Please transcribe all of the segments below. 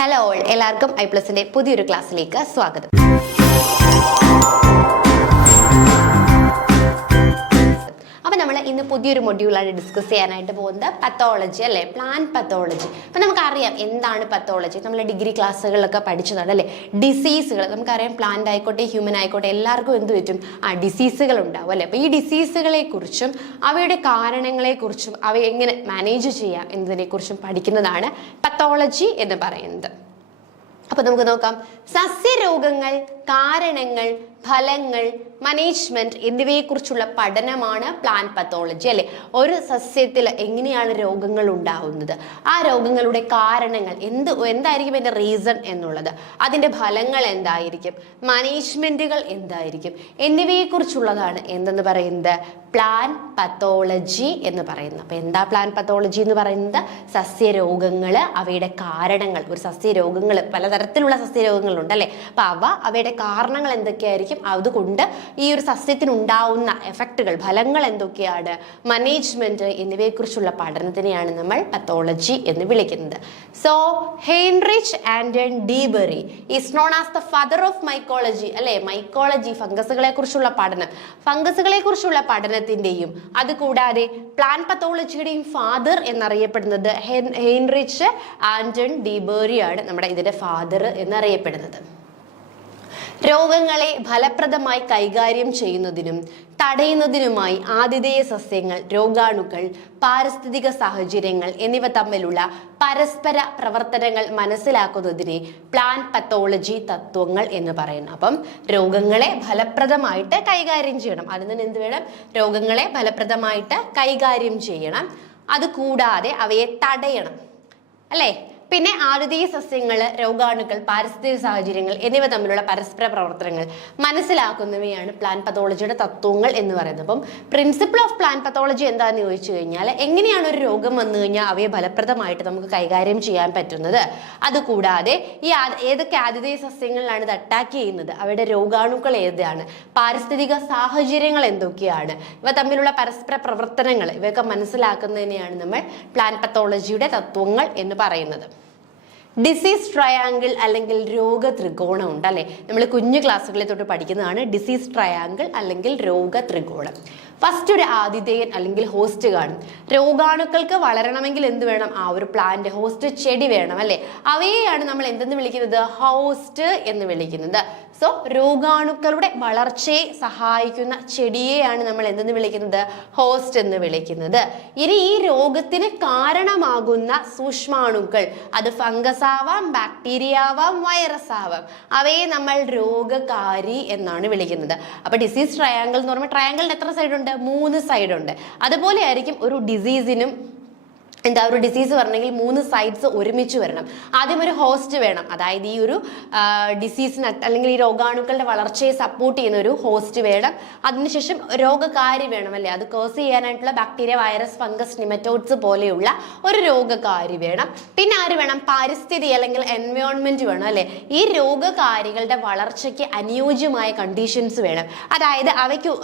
Hello all, എല്ലാവർക്കും ഐപ്ലസിന്റെ പുതിയൊരു ക്ലാസ്സിലേക്ക് സ്വാഗതം. അപ്പോൾ നമ്മൾ ഇന്ന് പുതിയൊരു മൊഡ്യൂളാണ് ഡിസ്കസ് ചെയ്യാനായിട്ട് പോകുന്നത്, പത്തോളജി അല്ലേ, പ്ലാന്റ് പത്തോളജി. അപ്പം നമുക്കറിയാം എന്താണ് പത്തോളജി, നമ്മൾ ഡിഗ്രി ക്ലാസ്സുകളിലൊക്കെ പഠിച്ചതാണ് അല്ലേ. ഡിസീസുകൾ നമുക്കറിയാം, പ്ലാന്റ് ആയിക്കോട്ടെ ഹ്യൂമൻ ആയിക്കോട്ടെ എല്ലാവർക്കും എന്ത് പറ്റും, ഡിസീസുകൾ ഉണ്ടാവും അല്ലേ. അപ്പോൾ ഈ ഡിസീസുകളെ കുറിച്ചും അവയുടെ കാരണങ്ങളെക്കുറിച്ചും അവ എങ്ങനെ മാനേജ് ചെയ്യാം എന്നതിനെക്കുറിച്ചും പഠിക്കുന്നതാണ് പത്തോളജി എന്ന് പറയുന്നത്. അപ്പൊ നമുക്ക് നോക്കാം. സസ്യരോഗങ്ങൾ, കാരണങ്ങൾ, ഫലങ്ങൾ, മാനേജ്മെന്റ് എന്നിവയെക്കുറിച്ചുള്ള പഠനമാണ് പ്ലാന്റ് പത്തോളജി അല്ലെ. ഒരു സസ്യത്തിൽ എങ്ങനെയാണ് രോഗങ്ങൾ ഉണ്ടാവുന്നത്, ആ രോഗങ്ങളുടെ കാരണങ്ങൾ എന്തായിരിക്കും അതിന്റെ റീസൺ എന്നുള്ളത്, അതിന്റെ ഫലങ്ങൾ എന്തായിരിക്കും, മാനേജ്മെന്റുകൾ എന്തായിരിക്കും എന്നിവയെക്കുറിച്ചുള്ളതാണ് എന്തെന്ന് പറയുന്നത്, പ്ലാന്റ് പത്തോളജി എന്ന് പറയുന്നത്. അപ്പൊ എന്താ പ്ലാന്റ് പത്തോളജി എന്ന് പറയുന്നത്? സസ്യരോഗങ്ങൾ, അവയുടെ കാരണങ്ങൾ. ഒരു സസ്യരോഗങ്ങൾ, പലതരത്തിലുള്ള സസ്യരോഗങ്ങളുണ്ട് അല്ലെ. അപ്പൊ അവയുടെ കാരണങ്ങൾ എന്തൊക്കെയായിരിക്കും, അതുകൊണ്ട് ഈ ഒരു സസ്യത്തിനുണ്ടാവുന്ന എഫക്റ്റുകൾ, ഫലങ്ങൾ എന്തൊക്കെയാണ്, മാനേജ്മെന്റ് എന്നിവയെക്കുറിച്ചുള്ള പഠനത്തിനെയാണ് നമ്മൾ പത്തോളജി എന്ന് വിളിക്കുന്നത്. So Heinrich Anton de Bary is known as the father of mycology അല്ലെ. മൈക്കോളജി, ഫംഗസുകളെ കുറിച്ചുള്ള പഠനം, ഫംഗസുകളെ കുറിച്ചുള്ള പഠനത്തിന്റെയും അതുകൂടാതെ പ്ലാന്റ് പത്തോളജിയുടെയും ഫാദർ എന്നറിയപ്പെടുന്നത് ഹെൻറിച്ച് ആൻഡൺ ഡീബറി ആണ് നമ്മുടെ ഇതിന്റെ ഫാദർ എന്നറിയപ്പെടുന്നത്. രോഗങ്ങളെ ഫലപ്രദമായി കൈകാര്യം ചെയ്യുന്നതിനും തടയുന്നതിനുമായി ആതിഥേയ സസ്യങ്ങൾ, രോഗാണുക്കൾ, പാരിസ്ഥിതിക സാഹചര്യങ്ങൾ എന്നിവ തമ്മിലുള്ള പരസ്പര പ്രവർത്തനങ്ങൾ മനസ്സിലാക്കുന്നതിനെ പ്ലാന്റ് പത്തോളജി തത്വങ്ങൾ എന്ന് പറയുന്നു. അപ്പം രോഗങ്ങളെ ഫലപ്രദമായിട്ട് കൈകാര്യം ചെയ്യണം, അതിന് എന്ത് വേണം, രോഗങ്ങളെ ഫലപ്രദമായിട്ട് കൈകാര്യം ചെയ്യണം, അതുകൂടാതെ അവയെ തടയണം അല്ലേ. പിന്നെ ആതിഥേയ സസ്യങ്ങൾ, രോഗാണുക്കൾ, പാരിസ്ഥിതിക സാഹചര്യങ്ങൾ എന്നിവ തമ്മിലുള്ള പരസ്പര പ്രവർത്തനങ്ങൾ മനസ്സിലാക്കുന്നവയാണ് പ്ലാന്റ് പത്തോളജിയുടെ തത്വങ്ങൾ എന്ന് പറയുന്നത്. അപ്പം പ്രിൻസിപ്പിൾ ഓഫ് പ്ലാന്റ് പത്തോളജി എന്താണെന്ന് ചോദിച്ചു കഴിഞ്ഞാൽ, എങ്ങനെയാണ് ഒരു രോഗം വന്നു കഴിഞ്ഞാൽ അവയെ ഫലപ്രദമായിട്ട് നമുക്ക് കൈകാര്യം ചെയ്യാൻ പറ്റുന്നത്, അതുകൂടാതെ ഈ ഏതൊക്കെ ആതിഥേയ സസ്യങ്ങളിലാണ് ഇത് അറ്റാക്ക് ചെയ്യുന്നത്, അവയുടെ രോഗാണുക്കൾ ഏതാണ്, പാരിസ്ഥിതിക സാഹചര്യങ്ങൾ എന്തൊക്കെയാണ്, ഇവ തമ്മിലുള്ള പരസ്പര പ്രവർത്തനങ്ങൾ, ഇവയൊക്കെ മനസ്സിലാക്കുന്നതിനെയാണ് നമ്മൾ പ്ലാന്റ് പത്തോളജിയുടെ തത്വങ്ങൾ എന്ന് പറയുന്നത്. ഡിസീസ് ട്രയാങ്കിൾ അല്ലെങ്കിൽ രോഗ ത്രികോണം ഉണ്ട് അല്ലെ. നമ്മൾ കുഞ്ഞു ക്ലാസ്സുകളിൽ തൊട്ട് പഠിക്കുന്നതാണ് ഡിസീസ് ട്രയാങ്കിൾ അല്ലെങ്കിൽ രോഗ ത്രികോണം. ഫസ്റ്റ് ഒരു ആതിഥേയൻ അല്ലെങ്കിൽ ഹോസ്റ്റ് കാണും. രോഗാണുക്കൾക്ക് വളരണമെങ്കിൽ എന്ത് വേണം, ആ ഒരു പ്ലാന്റ്, ഹോസ്റ്റ് ചെടി വേണം അല്ലെ. അവയെയാണ് നമ്മൾ എന്തെന്ന് വിളിക്കുന്നത്, ഹോസ്റ്റ് എന്ന് വിളിക്കുന്നത്. സോ രോഗാണുക്കളുടെ വളർച്ചയെ സഹായിക്കുന്ന ചെടിയെയാണ് നമ്മൾ എന്തെന്ന് വിളിക്കുന്നത്, ഹോസ്റ്റ് എന്ന് വിളിക്കുന്നത്. ഇനി ഈ രോഗത്തിന് കാരണമാകുന്ന സൂക്ഷ്മാണുക്കൾ, അത് ഫംഗസ് ആവാം, ബാക്ടീരിയ ആവാം, വൈറസ് ആവാം, അവയെ നമ്മൾ രോഗകാരി എന്നാണ് വിളിക്കുന്നത്. അപ്പൊ ഡിസീസ് ട്രയാങ്കിൾ എന്ന് പറയുമ്പോൾ ട്രയാങ്കിളിന് എത്ര സൈഡ് ഉണ്ട്, 3 സൈഡ് ഉണ്ട്. അതുപോലെ ആയിരിക്കും ഒരു ഡിസീസിനും ഒരു ഡിസീസ് വരണമെങ്കിൽ 3 സൈഡ്സ് ഒരുമിച്ച് വരണം. ആദ്യം ഒരു ഹോസ്റ്റ് വേണം, അതായത് ഈ ഒരു ഡിസീസിന് അല്ലെങ്കിൽ ഈ രോഗാണുക്കളുടെ വളർച്ചയെ സപ്പോർട്ട് ചെയ്യുന്ന ഒരു ഹോസ്റ്റ് വേണം. അതിനുശേഷം രോഗകാരി വേണം അല്ലെ, അത് കോസ് ചെയ്യാനായിട്ടുള്ള ബാക്ടീരിയ, വൈറസ്, ഫംഗസ്, നിമറ്റോഡ്സ് പോലെയുള്ള ഒരു രോഗകാരി വേണം. പിന്നെ ആര് വേണം, പാരിസ്ഥിതി അല്ലെങ്കിൽ എൻവയോൺമെന്റ് വേണം അല്ലെ. ഈ രോഗകാരികളുടെ വളർച്ചയ്ക്ക് അനുയോജ്യമായ കണ്ടീഷൻസ് വേണം, അതായത് അവയ്ക്ക്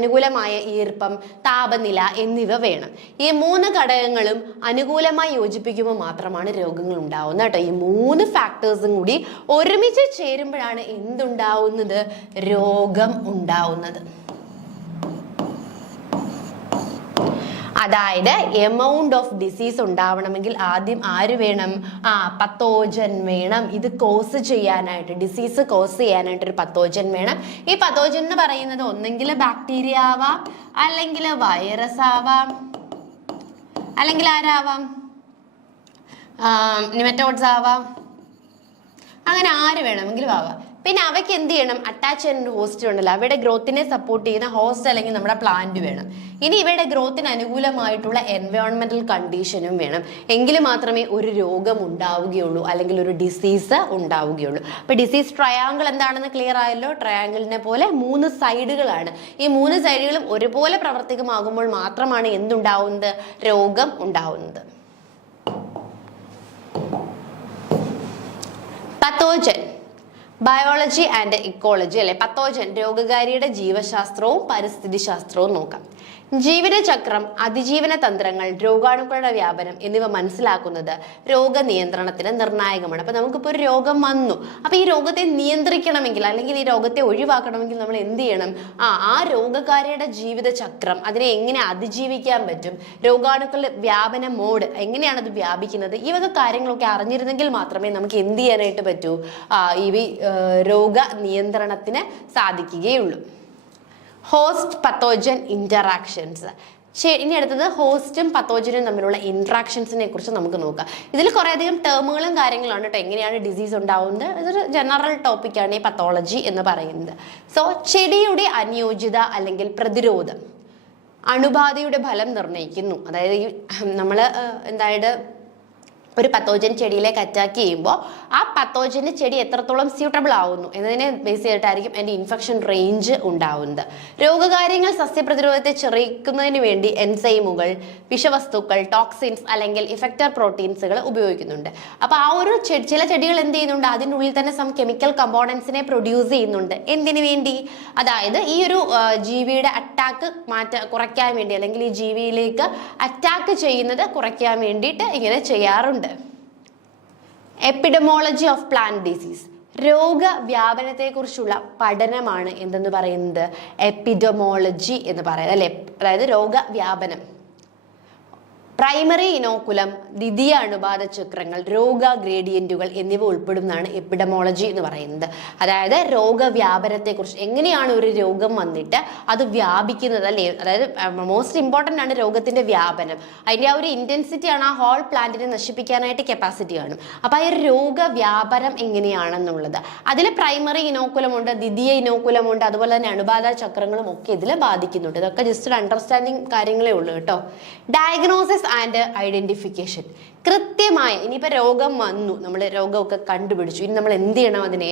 അനുകൂലമായ ഈർപ്പം, താപനില എന്നിവ വേണം. ഈ 3 ഘടകങ്ങൾ അനുകൂലമായി യോജിപ്പിക്കുമ്പോൾ മാത്രമാണ് രോഗങ്ങൾ ഉണ്ടാവുന്നത് കേട്ടോ. ഈ 3 ഫാക്ടേഴ്സും കൂടി ഒരുമിച്ച് ചേരുമ്പോഴാണ് എന്തുണ്ടാവുന്നത്, രോഗം ഉണ്ടാവുന്നത്. അതായത് എമൗണ്ട് ഓഫ് ഡിസീസ് ഉണ്ടാവണമെങ്കിൽ ആദ്യം ആര് വേണം, പത്തോജൻ വേണം. ഇത് കോസ് ചെയ്യാനായിട്ട്, ഡിസീസ് കോസ് ചെയ്യാനായിട്ട് ഒരു പത്തോജൻ വേണം. ഈ പത്തോജൻ എന്ന് പറയുന്നത് ഒന്നെങ്കിൽ ബാക്ടീരിയ ആവാം, അല്ലെങ്കിൽ വൈറസ് ആവാം, അല്ലെങ്കിൽ ആരാവാം, നിമറ്റോഡ്സ് ആവാം, അങ്ങനെ ആര് വേണമെങ്കിലും ആവാം. പിന്നെ അവയ്ക്ക് എന്ത് ചെയ്യണം, അറ്റാച്ച് ചെയ്യുന്ന ഹോസ്റ്റ് ഉണ്ടല്ലോ, അവയുടെ ഗ്രോത്തിനെ സപ്പോർട്ട് ചെയ്യുന്ന ഹോസ്റ്റ് അല്ലെങ്കിൽ നമ്മുടെ പ്ലാന്റ് വേണം. ഇനി ഇവയുടെ ഗ്രോത്തിന് അനുകൂലമായിട്ടുള്ള എൻവയോൺമെന്റൽ കണ്ടീഷനും വേണം. എങ്കിൽ മാത്രമേ ഒരു രോഗം ഉണ്ടാവുകയുള്ളൂ അല്ലെങ്കിൽ ഒരു ഡിസീസ് ഉണ്ടാവുകയുള്ളൂ. അപ്പൊ ഡിസീസ് ട്രയാങ്കിൾ എന്താണെന്ന് ക്ലിയർ ആയല്ലോ. ട്രയാങ്കിളിനെ പോലെ 3 സൈഡുകളാണ്. ഈ 3 സൈഡുകളും ഒരുപോലെ പ്രവർത്തികമാകുമ്പോൾ മാത്രമാണ് എന്തുണ്ടാവുന്നത്, രോഗം ഉണ്ടാവുന്നത്. പത്തോജൻ, ബയോളജി ആൻഡ് ഇക്കോളജി അല്ലെ. പത്തോജൻ രോഗകാരിയുടെ ജീവശാസ്ത്രവും പരിസ്ഥിതി ശാസ്ത്രവും നോക്കാം. ജീവിതചക്രം, അതിജീവന തന്ത്രങ്ങൾ, രോഗാണുക്കളുടെ വ്യാപനം എന്നിവ മനസ്സിലാക്കുന്നത് രോഗനിയന്ത്രണത്തിന് നിർണായകമാണ്. അപ്പൊ നമുക്കിപ്പോൾ ഒരു രോഗം വന്നു, അപ്പൊ ഈ രോഗത്തെ നിയന്ത്രിക്കണമെങ്കിൽ അല്ലെങ്കിൽ ഈ രോഗത്തെ ഒഴിവാക്കണമെങ്കിൽ നമ്മൾ എന്ത് ചെയ്യണം? ആ രോഗകാരിയുടെ ജീവിതചക്രം, അതിനെ എങ്ങനെ അതിജീവിക്കാൻ പറ്റും, രോഗാണുക്കളുടെ വ്യാപന മോഡ് എങ്ങനെയാണ് അത് വ്യാപിക്കുന്നത്, ഈ വക കാര്യങ്ങളൊക്കെ അറിഞ്ഞിരുന്നെങ്കിൽ മാത്രമേ നമുക്ക് എന്ത് ചെയ്യാനായിട്ട് പറ്റൂ? രോഗ നിയന്ത്രണത്തിന് സാധിക്കുകയുള്ളൂ. Host പത്തോജൻ interactions. ഇനി അടുത്തത് ഹോസ്റ്റും പത്തോജനും തമ്മിലുള്ള ഇന്ററാക്ഷൻസിനെ കുറിച്ച് നമുക്ക് നോക്കാം. ഇതിൽ കുറേ അധികം ടേമുകളും കാര്യങ്ങളാണ് കേട്ടോ. എങ്ങനെയാണ് ഡിസീസ് ഉണ്ടാവുന്നത്, ഇതൊരു ജനറൽ ടോപ്പിക്കാണ് ഈ പത്തോളജി എന്ന് പറയുന്നത്. സോ ചെടിയുടെ അനുയോജ്യത അല്ലെങ്കിൽ പ്രതിരോധം അണുബാധയുടെ ഫലം നിർണ്ണയിക്കുന്നു. അതായത് നമ്മൾ ഒരു പത്തോജൻ ചെടിയിലേക്ക് അറ്റാക്ക് ചെയ്യുമ്പോൾ ആ പത്തോജന് ചെടി എത്രത്തോളം സ്യൂട്ടബിൾ ആവുന്നു എന്നതിനെ ബേസ് ചെയ്തിട്ടായിരിക്കും അതിൻ്റെ ഇൻഫെക്ഷൻ റേഞ്ച് ഉണ്ടാവുന്നത്. രോഗകാര്യങ്ങൾ സസ്യപ്രതിരോധത്തെ ചെറിക്കുന്നതിന് വേണ്ടി എൻസൈമുകൾ, വിഷവസ്തുക്കൾ, ടോക്സിൻസ് അല്ലെങ്കിൽ ഇഫക്റ്റർ പ്രോട്ടീൻസുകൾ ഉപയോഗിക്കുന്നുണ്ട്. അപ്പോൾ ആ ഒരു ചില ചെടികൾ എന്ത് ചെയ്യുന്നുണ്ട്? അതിനുള്ളിൽ തന്നെ കെമിക്കൽ കമ്പോണൻസിനെ പ്രൊഡ്യൂസ് ചെയ്യുന്നുണ്ട്. എന്തിനു വേണ്ടി? അതായത് ഈ ഒരു ജീവിയുടെ അറ്റാക്ക് കുറയ്ക്കാൻ വേണ്ടി, അല്ലെങ്കിൽ ഈ ജീവിയിലേക്ക് അറ്റാക്ക് ചെയ്യുന്നത് കുറയ്ക്കാൻ വേണ്ടിയിട്ട് ഇങ്ങനെ ചെയ്യാറുണ്ട്. എപ്പിഡമോളജി ഓഫ് പ്ലാന്റ് ഡിസീസ്, രോഗവ്യാപനത്തെ കുറിച്ചുള്ള പഠനമാണ് എന്തെന്ന് പറയുന്നത്? എപ്പിഡമോളജി എന്ന് പറയുന്നത് അല്ലെ. അതായത് രോഗവ്യാപനം. പ്രൈമറി ഇനോക്കുലം, ദ്വിതീയ അണുബാധ ചക്രങ്ങൾ, രോഗ ഗ്രേഡിയന്റുകൾ എന്നിവ ഉൾപ്പെടുന്നതാണ് എപ്പിഡമോളജി എന്ന് പറയുന്നത്. അതായത് രോഗവ്യാപനത്തെക്കുറിച്ച്, എങ്ങനെയാണ് ഒരു രോഗം വന്നിട്ട് അത് വ്യാപിക്കുന്നത് അല്ലേ. അതായത് മോസ്റ്റ് ഇമ്പോർട്ടൻ്റ് ആണ് രോഗത്തിന്റെ വ്യാപനം. അതിൻ്റെ ആ ഒരു ഇന്റൻസിറ്റിയാണ് ആ ഹോൾ പ്ലാന്റിനെ നശിപ്പിക്കാനായിട്ട് കപ്പാസിറ്റി കാണും. അപ്പോൾ ആ ഒരു രോഗവ്യാപനം എങ്ങനെയാണെന്നുള്ളത്, അതിൽ പ്രൈമറി ഇനോക്കുലമുണ്ട്, ദ്വിതീയ ഇനോക്കുലമുണ്ട്, അതുപോലെ തന്നെ അണുബാധ ചക്രങ്ങളും ഒക്കെ ഇതിൽ ബാധിക്കുന്നുണ്ട്. ഇതൊക്കെ ജസ്റ്റ് ഒരു അണ്ടർസ്റ്റാൻഡിങ് കാര്യങ്ങളേ ഉള്ളൂ കേട്ടോ. ഡയഗ്നോസിസ് ആൻഡ് ഐഡന്റിഫിക്കേഷൻ, കൃത്യമായ ഇനിയിപ്പോൾ രോഗം വന്നു, നമ്മൾ രോഗമൊക്കെ കണ്ടുപിടിച്ചു, ഇനി നമ്മൾ എന്ത് ചെയ്യണം? അതിനെ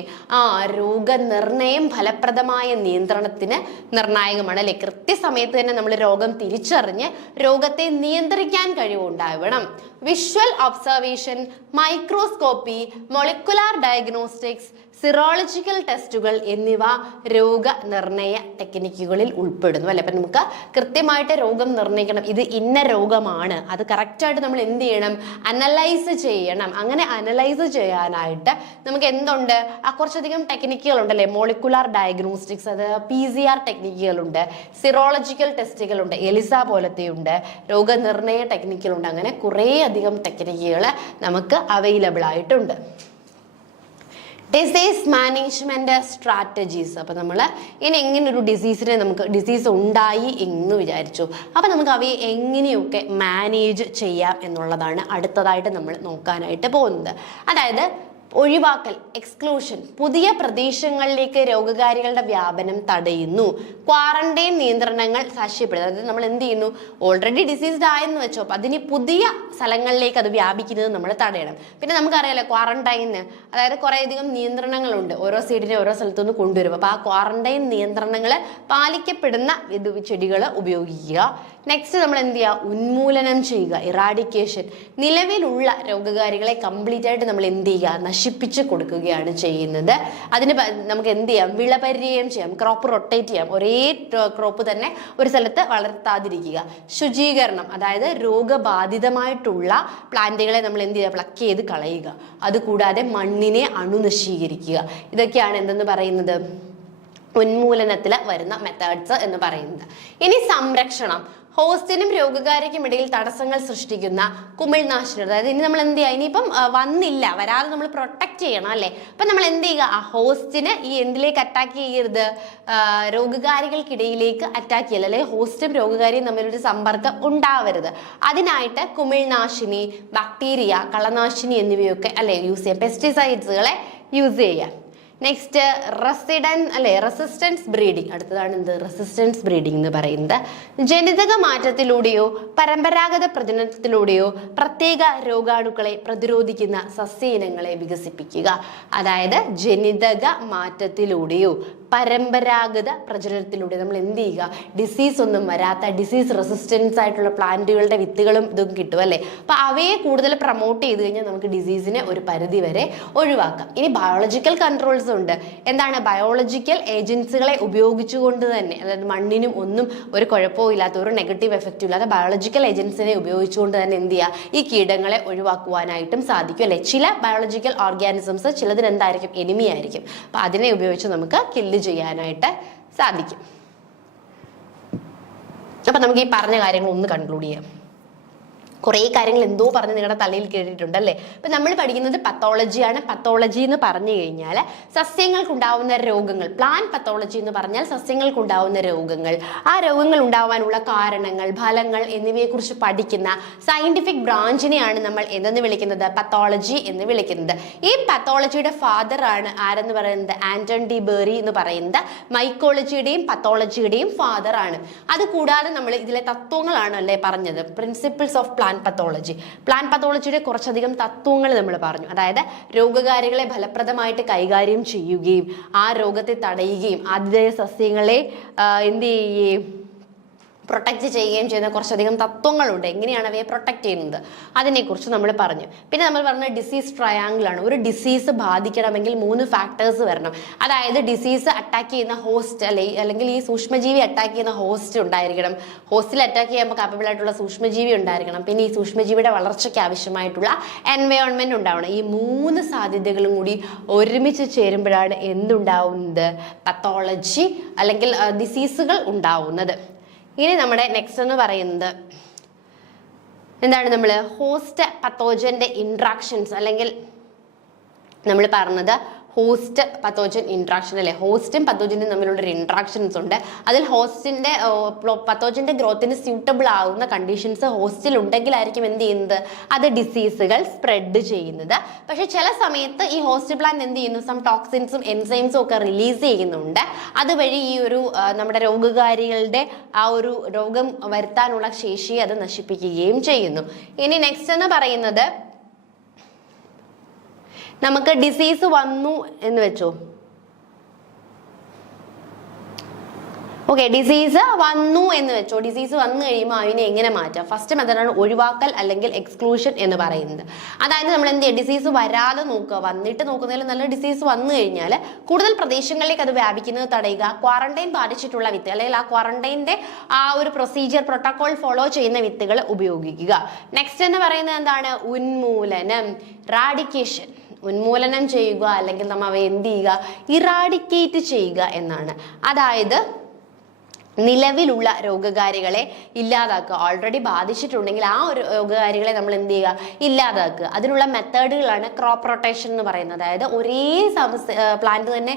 രോഗനിർണയം ഫലപ്രദമായ നിയന്ത്രണത്തിന് നിർണായകമാണ് അല്ലെ. കൃത്യസമയത്ത് തന്നെ നമ്മൾ രോഗം തിരിച്ചറിഞ്ഞ് രോഗത്തെ നിയന്ത്രിക്കാൻ കഴിവുണ്ടാവണം. Visual observation, microscopy, molecular diagnostics, serological ടെസ്റ്റുകൾ എന്നിവ രോഗനിർണയ ടെക്നിക്കുകളിൽ ഉൾപ്പെടുന്നു അല്ലെ. അപ്പം നമുക്ക് കൃത്യമായിട്ട് രോഗം നിർണ്ണയിക്കണം, ഇത് ഇന്ന രോഗമാണ്, അത് കറക്റ്റായിട്ട് നമ്മൾ എന്ത് ചെയ്യണം? അനലൈസ് ചെയ്യണം. അങ്ങനെ അനലൈസ് ചെയ്യാനായിട്ട് നമുക്ക് എന്തുണ്ട്? കുറച്ചധികം ടെക്നിക്കുകളുണ്ട് അല്ലേ. മോളിക്കുലാർ ഡയഗ്നോസ്റ്റിക്സ്, അത് PCR ടെക്നിക്കുകളുണ്ട്, സിറോളജിക്കൽ ടെസ്റ്റുകളുണ്ട്, എലിസ പോലത്തെയുണ്ട്, രോഗനിർണയ ടെക്നിക്കുകളുണ്ട്. അങ്ങനെ കുറേ അധികം ടെക്നിക്കുകൾ നമുക്ക് അവൈലബിൾ ആയിട്ടുണ്ട്. Disease management strategies. അപ്പം നമ്മൾ ഇനി എങ്ങനെ ഒരു ഡിസീസ് ഉണ്ടായി എന്ന് വിചാരിച്ചു, അപ്പം നമുക്ക് അവയെ എങ്ങനെയൊക്കെ മാനേജ് ചെയ്യാം എന്നുള്ളതാണ് അടുത്തതായിട്ട് നമ്മൾ നോക്കാനായിട്ട് പോകുന്നത്. അതായത് ഒഴിവാക്കൽ, എക്സ്ക്ലൂഷൻ, പുതിയ പ്രദേശങ്ങളിലേക്ക് രോഗകാരികളുടെ വ്യാപനം തടയുന്നു. ക്വാറന്റൈൻ നിയന്ത്രണങ്ങൾ സാക്ഷ്യപ്പെടുത്തുക. അതായത് നമ്മൾ എന്ത് ചെയ്യുന്നു? ഓൾറെഡി ഡിസീസ്ഡ് ആയെന്ന് വെച്ചോ, അപ്പം അതിന് പുതിയ സ്ഥലങ്ങളിലേക്ക് അത് വ്യാപിക്കുന്നത് നമ്മൾ തടയണം. പിന്നെ നമുക്കറിയാലോ ക്വാറന്റൈന്, അതായത് കുറേയധികം നിയന്ത്രണങ്ങളുണ്ട്, ഓരോ സീഡിനെ ഓരോ സ്ഥലത്തുനിന്ന് കൊണ്ടുവരും. അപ്പോൾ ആ ക്വാറന്റൈൻ നിയന്ത്രണങ്ങൾ പാലിക്കപ്പെടുന്ന ചെടികൾ ഉപയോഗിക്കുക. നെക്സ്റ്റ് നമ്മൾ എന്ത് ചെയ്യുക? ഉന്മൂലനം ചെയ്യുക, ഇറാഡിക്കേഷൻ. നിലവിലുള്ള രോഗകാരികളെ കംപ്ലീറ്റ് ആയിട്ട് നമ്മൾ എന്ത് ചെയ്യുക? നശിപ്പിച്ച് കൊടുക്കുകയാണ് ചെയ്യുന്നത്. അതിന് നമുക്ക് എന്ത് ചെയ്യാം? വിളപര്യയം ചെയ്യാം, ക്രോപ്പ് റൊട്ടേറ്റ് ചെയ്യാം, ഒരേ ക്രോപ്പ് തന്നെ ഒരു സ്ഥലത്ത് വളർത്താതിരിക്കുക. ശുചീകരണം, അതായത് രോഗബാധിതമായിട്ടുള്ള പ്ലാന്റുകളെ നമ്മൾ എന്ത് ചെയ്യുക? പ്ലക്ക് ചെയ്ത് കളയുക. അതുകൂടാതെ മണ്ണിനെ അണുനശീകരിക്കുക. ഇതൊക്കെയാണ് എന്തെന്ന് പറയുന്നത്? ഉന്മൂലനത്തിൽ വരുന്ന മെത്തേഡ്സ് എന്ന് പറയുന്നത്. ഇനി സംരക്ഷണം, ഹോസ്റ്റിനും രോഗകാരിക്കും ഇടയിൽ തടസ്സങ്ങൾ സൃഷ്ടിക്കുന്ന കുമിൾനാശിനി. അതായത് ഇനി നമ്മൾ എന്ത് ചെയ്യുക? ഇനിയിപ്പം വരാതെ നമ്മൾ പ്രൊട്ടക്ട് ചെയ്യണം അല്ലേ. അപ്പം നമ്മൾ എന്ത് ചെയ്യുക? ആ ഹോസ്റ്റിന് ഈ എന്തിലേക്ക് അറ്റാക്ക് ചെയ്യരുത്? രോഗകാരികൾക്കിടയിലേക്ക് അറ്റാക്ക് ചെയ്യല്ല, അല്ലെങ്കിൽ ഹോസ്റ്റും രോഗകാരിയും തമ്മിലൊരു സമ്പർക്കം ഉണ്ടാവരുത്. അതിനായിട്ട് കുമിൾനാശിനി, ബാക്ടീരിയ, കളനാശിനി എന്നിവയൊക്കെ അല്ലെ യൂസ് ചെയ്യാം. പെസ്റ്റിസൈഡ്സുകളെ യൂസ് ചെയ്യാം. Next resistance breeding. അടുത്തതാണ് എന്ത്? റെസിസ്റ്റൻസ് ബ്രീഡിംഗ് എന്ന് പറയുന്നത് ജനിതക മാറ്റത്തിലൂടെയോ പരമ്പരാഗത പ്രജനനത്തിലൂടെയോ പ്രത്യേക രോഗാണുക്കളെ പ്രതിരോധിക്കുന്ന സസ്യ ഇനങ്ങളെ വികസിപ്പിക്കുക. അതായത് ജനിതക മാറ്റത്തിലൂടെയോ പരമ്പരാഗത പ്രചരണത്തിലൂടെ നമ്മൾ എന്ത് ചെയ്യുക, ഡിസീസ് ഒന്നും വരാത്ത ഡിസീസ് റെസിസ്റ്റൻസ് ആയിട്ടുള്ള പ്ലാന്റുകളുടെ വിത്തുകളും ഇതും കിട്ടും അല്ലേ. അപ്പൊ അവയെ കൂടുതൽ പ്രൊമോട്ട് ചെയ്ത് കഴിഞ്ഞാൽ നമുക്ക് ഡിസീസിനെ ഒരു പരിധി വരെ ഒഴിവാക്കാം. ഇനി ബയോളജിക്കൽ കൺട്രോൾസ് ഉണ്ട്. എന്താണ്? ബയോളജിക്കൽ ഏജൻസികളെ ഉപയോഗിച്ചുകൊണ്ട് തന്നെ, അതായത് മണ്ണിനും ഒന്നും ഒരു കുഴപ്പവും ഇല്ലാത്ത, ഒരു നെഗറ്റീവ് എഫക്റ്റും ഇല്ലാത്ത ബയോളജിക്കൽ ഏജൻസിനെ ഉപയോഗിച്ചുകൊണ്ട് തന്നെ എന്ത് ചെയ്യുക, ഈ കീടങ്ങളെ ഒഴിവാക്കുവാനായിട്ടും സാധിക്കും അല്ലെ. ചില ബയോളജിക്കൽ ഓർഗാനിസംസ് ചിലതിന് എന്തായിരിക്കും, എനിമി ആയിരിക്കും. അപ്പൊ അതിനെ ഉപയോഗിച്ച് നമുക്ക് കില്ല് ചെയ്യാനായിട്ട് സാധിക്കും. അപ്പൊ നമുക്ക് ഈ പറഞ്ഞ കാര്യങ്ങൾ ഒന്ന് കൺക്ലൂഡ് ചെയ്യാം. കുറേ കാര്യങ്ങൾ എന്തോ പറഞ്ഞ് നിങ്ങളുടെ തലയിൽ കേട്ടിട്ടുണ്ടല്ലേ. ഇപ്പൊ നമ്മൾ പഠിക്കുന്നത് പത്തോളജിയാണ്. പത്തോളജി എന്ന് പറഞ്ഞു കഴിഞ്ഞാൽ സസ്യങ്ങൾക്കുണ്ടാവുന്ന രോഗങ്ങൾ, പ്ലാന്റ് പത്തോളജി എന്ന് പറഞ്ഞാൽ സസ്യങ്ങൾക്കുണ്ടാവുന്ന രോഗങ്ങൾ, ആ രോഗങ്ങൾ ഉണ്ടാവാനുള്ള കാരണങ്ങൾ, ഫലങ്ങൾ എന്നിവയെക്കുറിച്ച് പഠിക്കുന്ന സയന്റിഫിക് ബ്രാഞ്ചിനെയാണ് നമ്മൾ എന്തെന്ന് വിളിക്കുന്നത്, പത്തോളജി എന്ന് വിളിക്കുന്നത്. ഈ പത്തോളജിയുടെ ഫാദർ ആണ് ആരെന്ന് പറയുന്നത്, ആന്റൺ ഡി ബേറി എന്ന് പറയുന്നത് മൈക്കോളജിയുടെയും പത്തോളജിയുടെയും ഫാദർ ആണ്. അത് കൂടാതെ നമ്മൾ ഇതിലെ തത്വങ്ങളാണ് അല്ലേ പറഞ്ഞത്, principles of plant pathology. Plant പത്തോളജിയുടെ കുറച്ചധികം തത്വങ്ങൾ നമ്മൾ പറഞ്ഞു. അതായത് രോഗകാരികളെ ഫലപ്രദമായിട്ട് കൈകാര്യം ചെയ്യുകയും ആ രോഗത്തെ തടയുകയും ആതിഥേയ സസ്യങ്ങളെ എന്ത് ചെയ്യുകയും പ്രൊട്ടക്റ്റ് ചെയ്യുകയും ചെയ്യുന്ന കുറച്ചധികം തത്വങ്ങളുണ്ട്. എങ്ങനെയാണ് അവയെ പ്രൊട്ടക്റ്റ് ചെയ്യുന്നത് അതിനെക്കുറിച്ച് നമ്മൾ പറഞ്ഞു. പിന്നെ നമ്മൾ പറഞ്ഞ ഡിസീസ് ട്രയാങ്കിൾ ആണ്. ഒരു ഡിസീസ് ബാധിക്കണമെങ്കിൽ 3 ഫാക്ടേഴ്സ് വരണം. അതായത് ഡിസീസ് അറ്റാക്ക് ചെയ്യുന്ന ഹോസ്റ്റ് അല്ലെങ്കിൽ ഈ സൂക്ഷ്മജീവി അറ്റാക്ക് ചെയ്യുന്ന ഹോസ്റ്റ് ഉണ്ടായിരിക്കണം. ഹോസ്റ്റിൽ അറ്റാക്ക് ചെയ്യുമ്പോൾ കാപ്പബിൾ ആയിട്ടുള്ള സൂക്ഷ്മജീവി ഉണ്ടായിരിക്കണം. പിന്നെ ഈ സൂക്ഷ്മജീവിയുടെ വളർച്ചയ്ക്ക് ആവശ്യമായിട്ടുള്ള എൻവയോൺമെന്റ് ഉണ്ടാവണം. ഈ 3 സാധ്യതകളും കൂടി ഒരുമിച്ച് ചേരുമ്പോഴാണ് എന്തുണ്ടാവുന്നത്, പത്തോളജി അല്ലെങ്കിൽ ഡിസീസുകൾ ഉണ്ടാവുന്നത്. ഇനി നമ്മുടെ നെക്സ്റ്റ് എന്ന് പറയുന്നത് എന്താണ്, നമ്മൾ ഹോസ്റ്റ് പത്തോജന്റെ ഇൻട്രാക്ഷൻസ്, അല്ലെങ്കിൽ നമ്മൾ പറഞ്ഞത് ഹോസ്റ്റ് പത്തോജൻ ഇൻട്രാക്ഷൻ അല്ലെ. ഹോസ്റ്റും പത്തോജനും തമ്മിലുള്ള ഒരു ഇൻട്രാക്ഷൻസ് ഉണ്ട്. അതിൽ ഹോസ്റ്റിന്റെ പത്തോജന്റെ ഗ്രോത്തിന് സ്യൂട്ടബിൾ ആവുന്ന കണ്ടീഷൻസ് ഹോസ്റ്റിൽ ഉണ്ടെങ്കിലായിരിക്കും എന്ത് ചെയ്യുന്നത്, അത് ഡിസീസുകൾ സ്പ്രെഡ് ചെയ്യുന്നത്. പക്ഷെ ചില സമയത്ത് ഈ ഹോസ്റ്റ് പ്ലാന്റ് എന്ത് ചെയ്യുന്നു, സം ടോക്സിൻസും എൻസൈംസും ഒക്കെ റിലീസ് ചെയ്യുന്നുണ്ട്. അതുവഴി ഈ ഒരു നമ്മുടെ രോഗകാരികളുടെ ആ ഒരു രോഗം വരുത്താനുള്ള ശേഷിയെ അത് നശിപ്പിക്കുകയും ചെയ്യുന്നു. ഇനി നെക്സ്റ്റ് എന്ന് പറയുന്നത്, നമുക്ക് ഡിസീസ് വന്നു എന്ന് വെച്ചോ, ഓക്കെ, ഡിസീസ് വന്നു എന്ന് വെച്ചോ. ഡിസീസ് വന്നു കഴിയുമ്പോൾ അതിനെ എങ്ങനെ മാറ്റാം? ഫസ്റ്റ് മെത്തഡാണ് ഒഴിവാക്കൽ അല്ലെങ്കിൽ എക്സ്ക്ലൂഷൻ എന്ന് പറയുന്നത്. അതായത് നമ്മൾ എന്ത് ചെയ്യുക, ഡിസീസ് വരാതെ നോക്കുക. വന്നിട്ട് നോക്കുന്നതിൽ നല്ല ഡിസീസ് വന്നു കഴിഞ്ഞാൽ കൂടുതൽ പ്രദേശങ്ങളിലേക്ക് അത് വ്യാപിക്കുന്നത് തടയുക. ക്വാറന്റൈൻ ബാധിച്ചിട്ടുള്ള വിത്ത് അല്ലെങ്കിൽ ആ ക്വാറന്റൈൻ്റെ ആ ഒരു പ്രൊസീജിയർ പ്രോട്ടോകോൾ ഫോളോ ചെയ്യുന്ന വിത്തുകൾ ഉപയോഗിക്കുക. നെക്സ്റ്റ് എന്ന് പറയുന്നത് എന്താണ്, ഉന്മൂലനം, റാഡിക്കേഷൻ. ഉന്മൂലനം ചെയ്യുക അല്ലെങ്കിൽ നമ്മൾ അവയെ എന്ത് ചെയ്യുക, ഇറാഡിക്കേറ്റ് ചെയ്യുക എന്നാണ്. അതായത് നിലവിലുള്ള രോഗകാരികളെ ഇല്ലാതാക്കുക. ഓൾറെഡി ബാധിച്ചിട്ടുണ്ടെങ്കിൽ ആ ഒരു രോഗകാരികളെ നമ്മൾ എന്ത് ചെയ്യുക, ഇല്ലാതാക്കുക. അതിനുള്ള മെത്തേഡുകളാണ് ക്രോപ്പ് റൊട്ടേഷൻ എന്ന് പറയുന്നത്. അതായത് ഒരേ പ്ലാന്റ് തന്നെ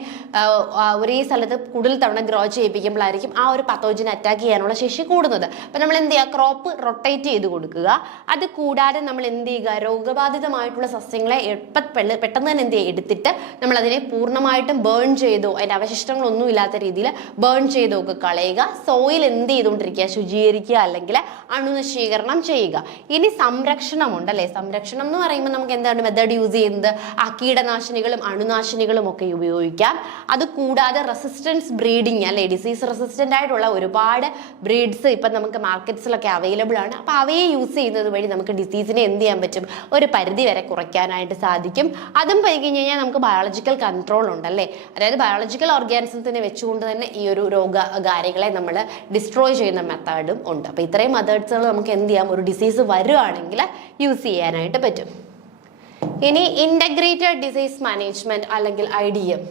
ഒരേ സ്ഥലത്ത് കൂടുതൽ തവണ ഗ്രോ ചെയ്യിപ്പിക്കുമ്പോഴായിരിക്കും ആ ഒരു പത്തോജൻ അറ്റാക്ക് ചെയ്യാനുള്ള ശേഷി കൂടുന്നത്. അപ്പം നമ്മൾ എന്ത് ചെയ്യുക, ക്രോപ്പ് റൊട്ടേറ്റ് ചെയ്ത് കൊടുക്കുക. അത് കൂടാതെ നമ്മൾ എന്ത് ചെയ്യുക, രോഗബാധിതമായിട്ടുള്ള സസ്യങ്ങളെ പെട്ടെന്ന് തന്നെ എന്ത് ചെയ്യുക, എടുത്തിട്ട് നമ്മൾ അതിനെ പൂർണ്ണമായിട്ടും ബേൺ ചെയ്തോ, അതിൻ്റെ അവശിഷ്ടങ്ങളൊന്നും ഇല്ലാത്ത രീതിയിൽ ബേൺ ചെയ്തോ ഒക്കെ കളയുക. സോയിൽ എന്ത് ചെയ്തുകൊണ്ടിരിക്കുക, ശുചീകരിക്കുക അല്ലെങ്കിൽ അണുനശീകരണം ചെയ്യുക. ഇനി സംരക്ഷണം ഉണ്ടല്ലേ. സംരക്ഷണം എന്ന് പറയുമ്പോൾ നമുക്ക് എന്താണ് മെത്തേഡ് യൂസ് ചെയ്യുന്നത്, ആ കീടനാശിനികളും അണുനാശിനികളും ഒക്കെ ഉപയോഗിക്കാം. അത് കൂടാതെ റെസിസ്റ്റൻസ് ബ്രീഡിങ് അല്ലെ, ഡിസീസ് റെസിസ്റ്റന്റ് ആയിട്ടുള്ള ഒരുപാട് ബ്രീഡ്സ് ഇപ്പം നമുക്ക് മാർക്കറ്റ്സിലൊക്കെ അവൈലബിൾ ആണ്. അപ്പോൾ അവയെ യൂസ് ചെയ്യുന്നത് വഴി നമുക്ക് ഡിസീസിനെ എന്ത് ചെയ്യാൻ പറ്റും, ഒരു പരിധി വരെ കുറയ്ക്കാനായിട്ട് സാധിക്കും. അതും കഴിഞ്ഞ് കഴിഞ്ഞാൽ നമുക്ക് ബയോളജിക്കൽ കൺട്രോൾ ഉണ്ടല്ലേ. അതായത് ബയോളജിക്കൽ ഓർഗാനിസത്തിനെ വെച്ചുകൊണ്ട് തന്നെ ഈ ഒരു രോഗകാരികളെ നമ്മൾ ഡിസ്ട്രോയ് ചെയ്യുന്ന മെത്തേഡും ഉണ്ട്. അപ്പോൾ ഇത്രയും മെത്തേഡ്സുകൾ നമുക്ക് എന്ത് ചെയ്യാം, ഒരു ഡിസീസ് വരുവാണെങ്കിൽ യൂസ് ചെയ്യാനായിട്ട് പറ്റും. ഇനി ഇന്റഗ്രേറ്റഡ് ഡിസീസ് മാനേജ്മെന്റ് അല്ലെങ്കിൽ IDM,